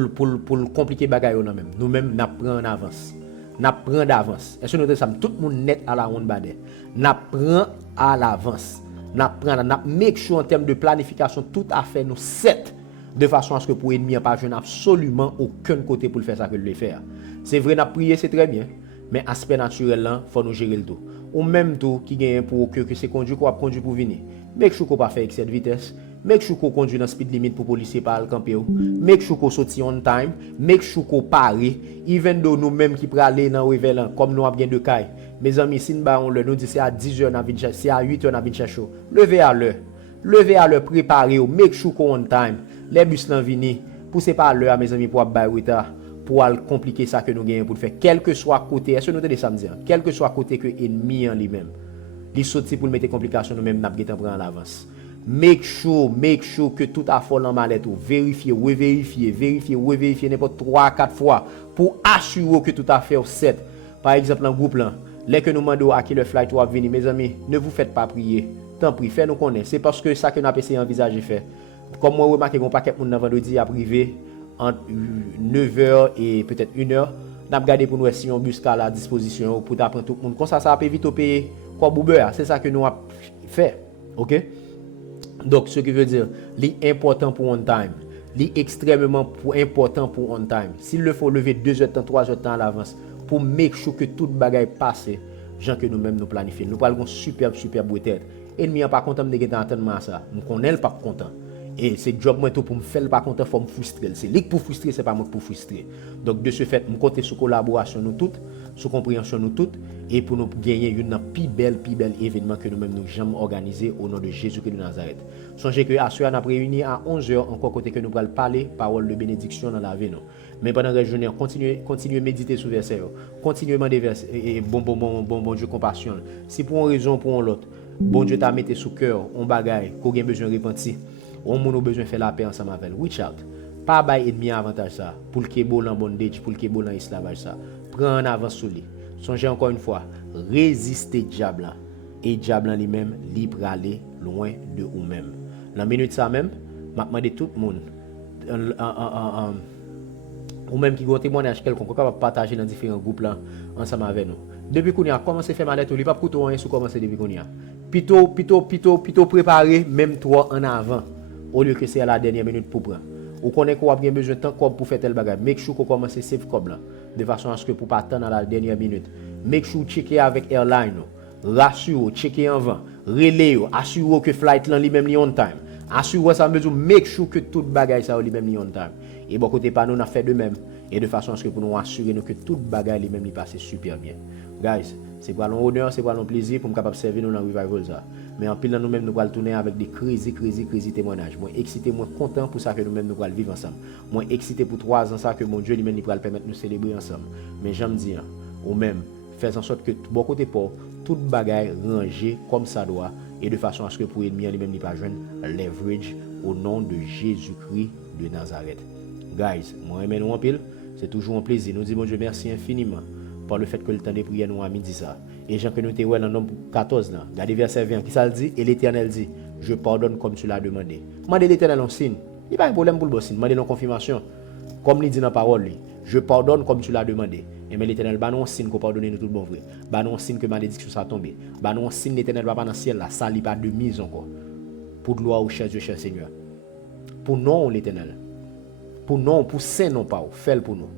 compliquer bagaille nous-mêmes. Nous-mêmes n'apprend en avance. N'apprend d'avance. Est-ce que nous sommes tout le monde net à la ronde badé. N'apprend à l'avance. N'apprend make sure en termes de planification tout à fait nous set de façon à ce que pour ennemi pas jeune absolument aucun côté pour le faire ça que le faire. C'est vrai n'a prier c'est très bien, mais aspect naturel là faut nous gérer le tout. Ou même tout qui gagne pour que c'est conduit quoi conduit pour venir. Make sure qu'on pas faire excès de vitesse, make sure qu'on conduit dans speed limit pour policier pas le camper ou. Make sure qu'on sorti on time, make sure qu'on pare, even though nous même qui aller dans réveil comme nous a bien de caille. Mes amis, si on le nous dit c'est à 10h n'a vinn c'est à 8h n'a vinn chercher. Levez à l'heure, préparez ou, make sure qu'on on time. Les bus nan vini, poussez pas à l'heure mes amis pour bailler retard. Pour compliquer ça que nous gagnons pour le faire, quel que soit côté, est-ce que nous tenez samedi, quel que soit côté que l'ennemi en lui-même, il sorti pour mettre complication nous-mêmes, n'a pas prendre en avance. Make sure que tout a fait en mallette ou vérifier n'importe 3-4 fois pour assurer que tout a fait au 7. Par exemple, en groupe là, les que nous demandons à qui le flight va venir, mes amis, ne vous faites pas prier. Tant pis, faites nous connaître. C'est parce que ça que nous avons essayé d'envisager faire. Comme moi remarqué qu'on paquet mon vendredi à privé entre 9h et peut-être 1h, n'a regardé pour nous si on bus à la disposition pour t'apprendre tout le monde. Comme ça va vite payer quoi bouber, c'est ça que nous avons fait. OK? Donc ce qui veut dire, l'important pour on time, l'extrêmement important pour on time. S'il le faut lever 2 heures de temps, 3 heures de temps à l'avance pour make sure que toute bagaille passe, gens que nous-mêmes nous planifions. Nous parlons superbe tête. Ennemi n'est pas content de me attendre ça. Nous connaissons pas content. Et c'est job moi tout pour me faire pas content, faut me frustrer. C'est lui pour frustrer, c'est pas moi pour frustrer. Donc de ce fait, me compter sur collaboration nous toutes, sur compréhension nous toutes et pour nous gagner une plus belle événement que nous-mêmes nous jamais organisé au nom de Jésus-Christ de Nazareth. Songez que à ce on a réuni à 11h encore côté que nous allons parler parole de bénédiction dans la vie nous. Mais pendant la journée, continuez méditer sur verset, continuez demander verset et bon Dieu compassion. Si pour une raison pour l'autre, bon Dieu t'a mis sous cœur, on bagaille, qu'on a besoin de repentir. On a besoin de faire la paix ensemble avec elle. Reach out. Pas bail ennemi avantage ça. Pour le kébol en bondage, pour le kébol en esclavage ça. Prends en avance sur lui. Songez encore une fois, résistez diable. Et diable en lui-même, libre aller loin de vous-même. Dans la minute ça même, m'a demandé tout le monde. Ou même qui a un témoignage quelconque capable partager dans différents groupes là ensemble avec nous. Depuis qu'on a commencé à faire mal il pas pour rien sur commencer depuis qu'on a. Plutôt préparer même toi en avant au lieu que c'est à la dernière minute pour prendre. Ou connaît qu'on a bien besoin de temps pour faire tel bagage. Make sure qu'on commence à save comme là de façon à ce que pour pas attendre à la dernière minute. Make sure checker avec airline. Rassure, checker en vent, relais, assure que flight là lui-même li on time. Assure ça besoin make sure que tout bagage ça lui-même li on time. Et bon côté pas nous on a fait de même et de façon à ce que pour nous assurer que tout bagage lui-même li passe super bien. Guys, c'est pas l'honneur, c'est pas le plaisir pour me capable servir nous dans revival ça. Mais en pile nous même nous allons tourner avec des crazy témoignages. Moi excité, moi content pour ça que nous même nous allons vivre ensemble. Moi excité pour 3 ans ça que mon Dieu lui-même il va permettre nous célébrer ensemble. Mais j'aime dire ou même faire en sorte que bon côté pour toute bagaille rangée comme ça doit et de façon à ce que pour ennemi lui-même il pas joindre leverage au nom de Jésus-Christ de Nazareth. Guys, moi aime nous en pile, c'est toujours un plaisir. Nous disons bon Dieu merci infiniment par le fait que le temps de prière nous a midi ça. Et Jean que nous t'es dans nombre 14 là, regardez verset 20 qui ça le dit et l'Éternel dit, je pardonne comme tu l'as demandé. Demandez l'Éternel un signe. Il n'y a pas de problème pour le signe, demandez une confirmation. Comme il dit dans la parole, je pardonne comme tu l'as demandé. Et mais l'Éternel va nous signe qu'on pardonne nous tout bon vrai. Va nous signe que malédiction ça tombe. Va nous signe l'Éternel va pas dans le ciel là, ça li pas de mise encore. Pour gloire au cher Dieu, cher Seigneur. Pour non l'Éternel. Pour non, pour saint non pas, fais-le pour nous.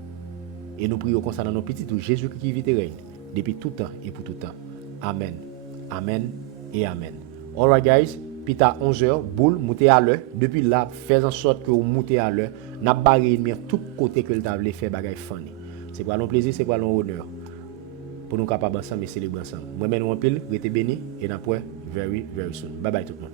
Et nous prions concernant nos petits tout Jésus qui vit et règne depuis tout temps et pour tout temps. Amen. Amen et amen. Alright guys, puis à 11h, boule, montez à l'heure. Depuis là, faites en sorte que vous montez à l'heure. N'a barré ennemi tout côté que le table fait bagaille funny. C'est pour un plaisir, c'est pour un honneur. Pour nous capables ensemble et célébrer ensemble. Moi-même, on pile, restez bénis et n'a point very soon. Bye bye tout le monde.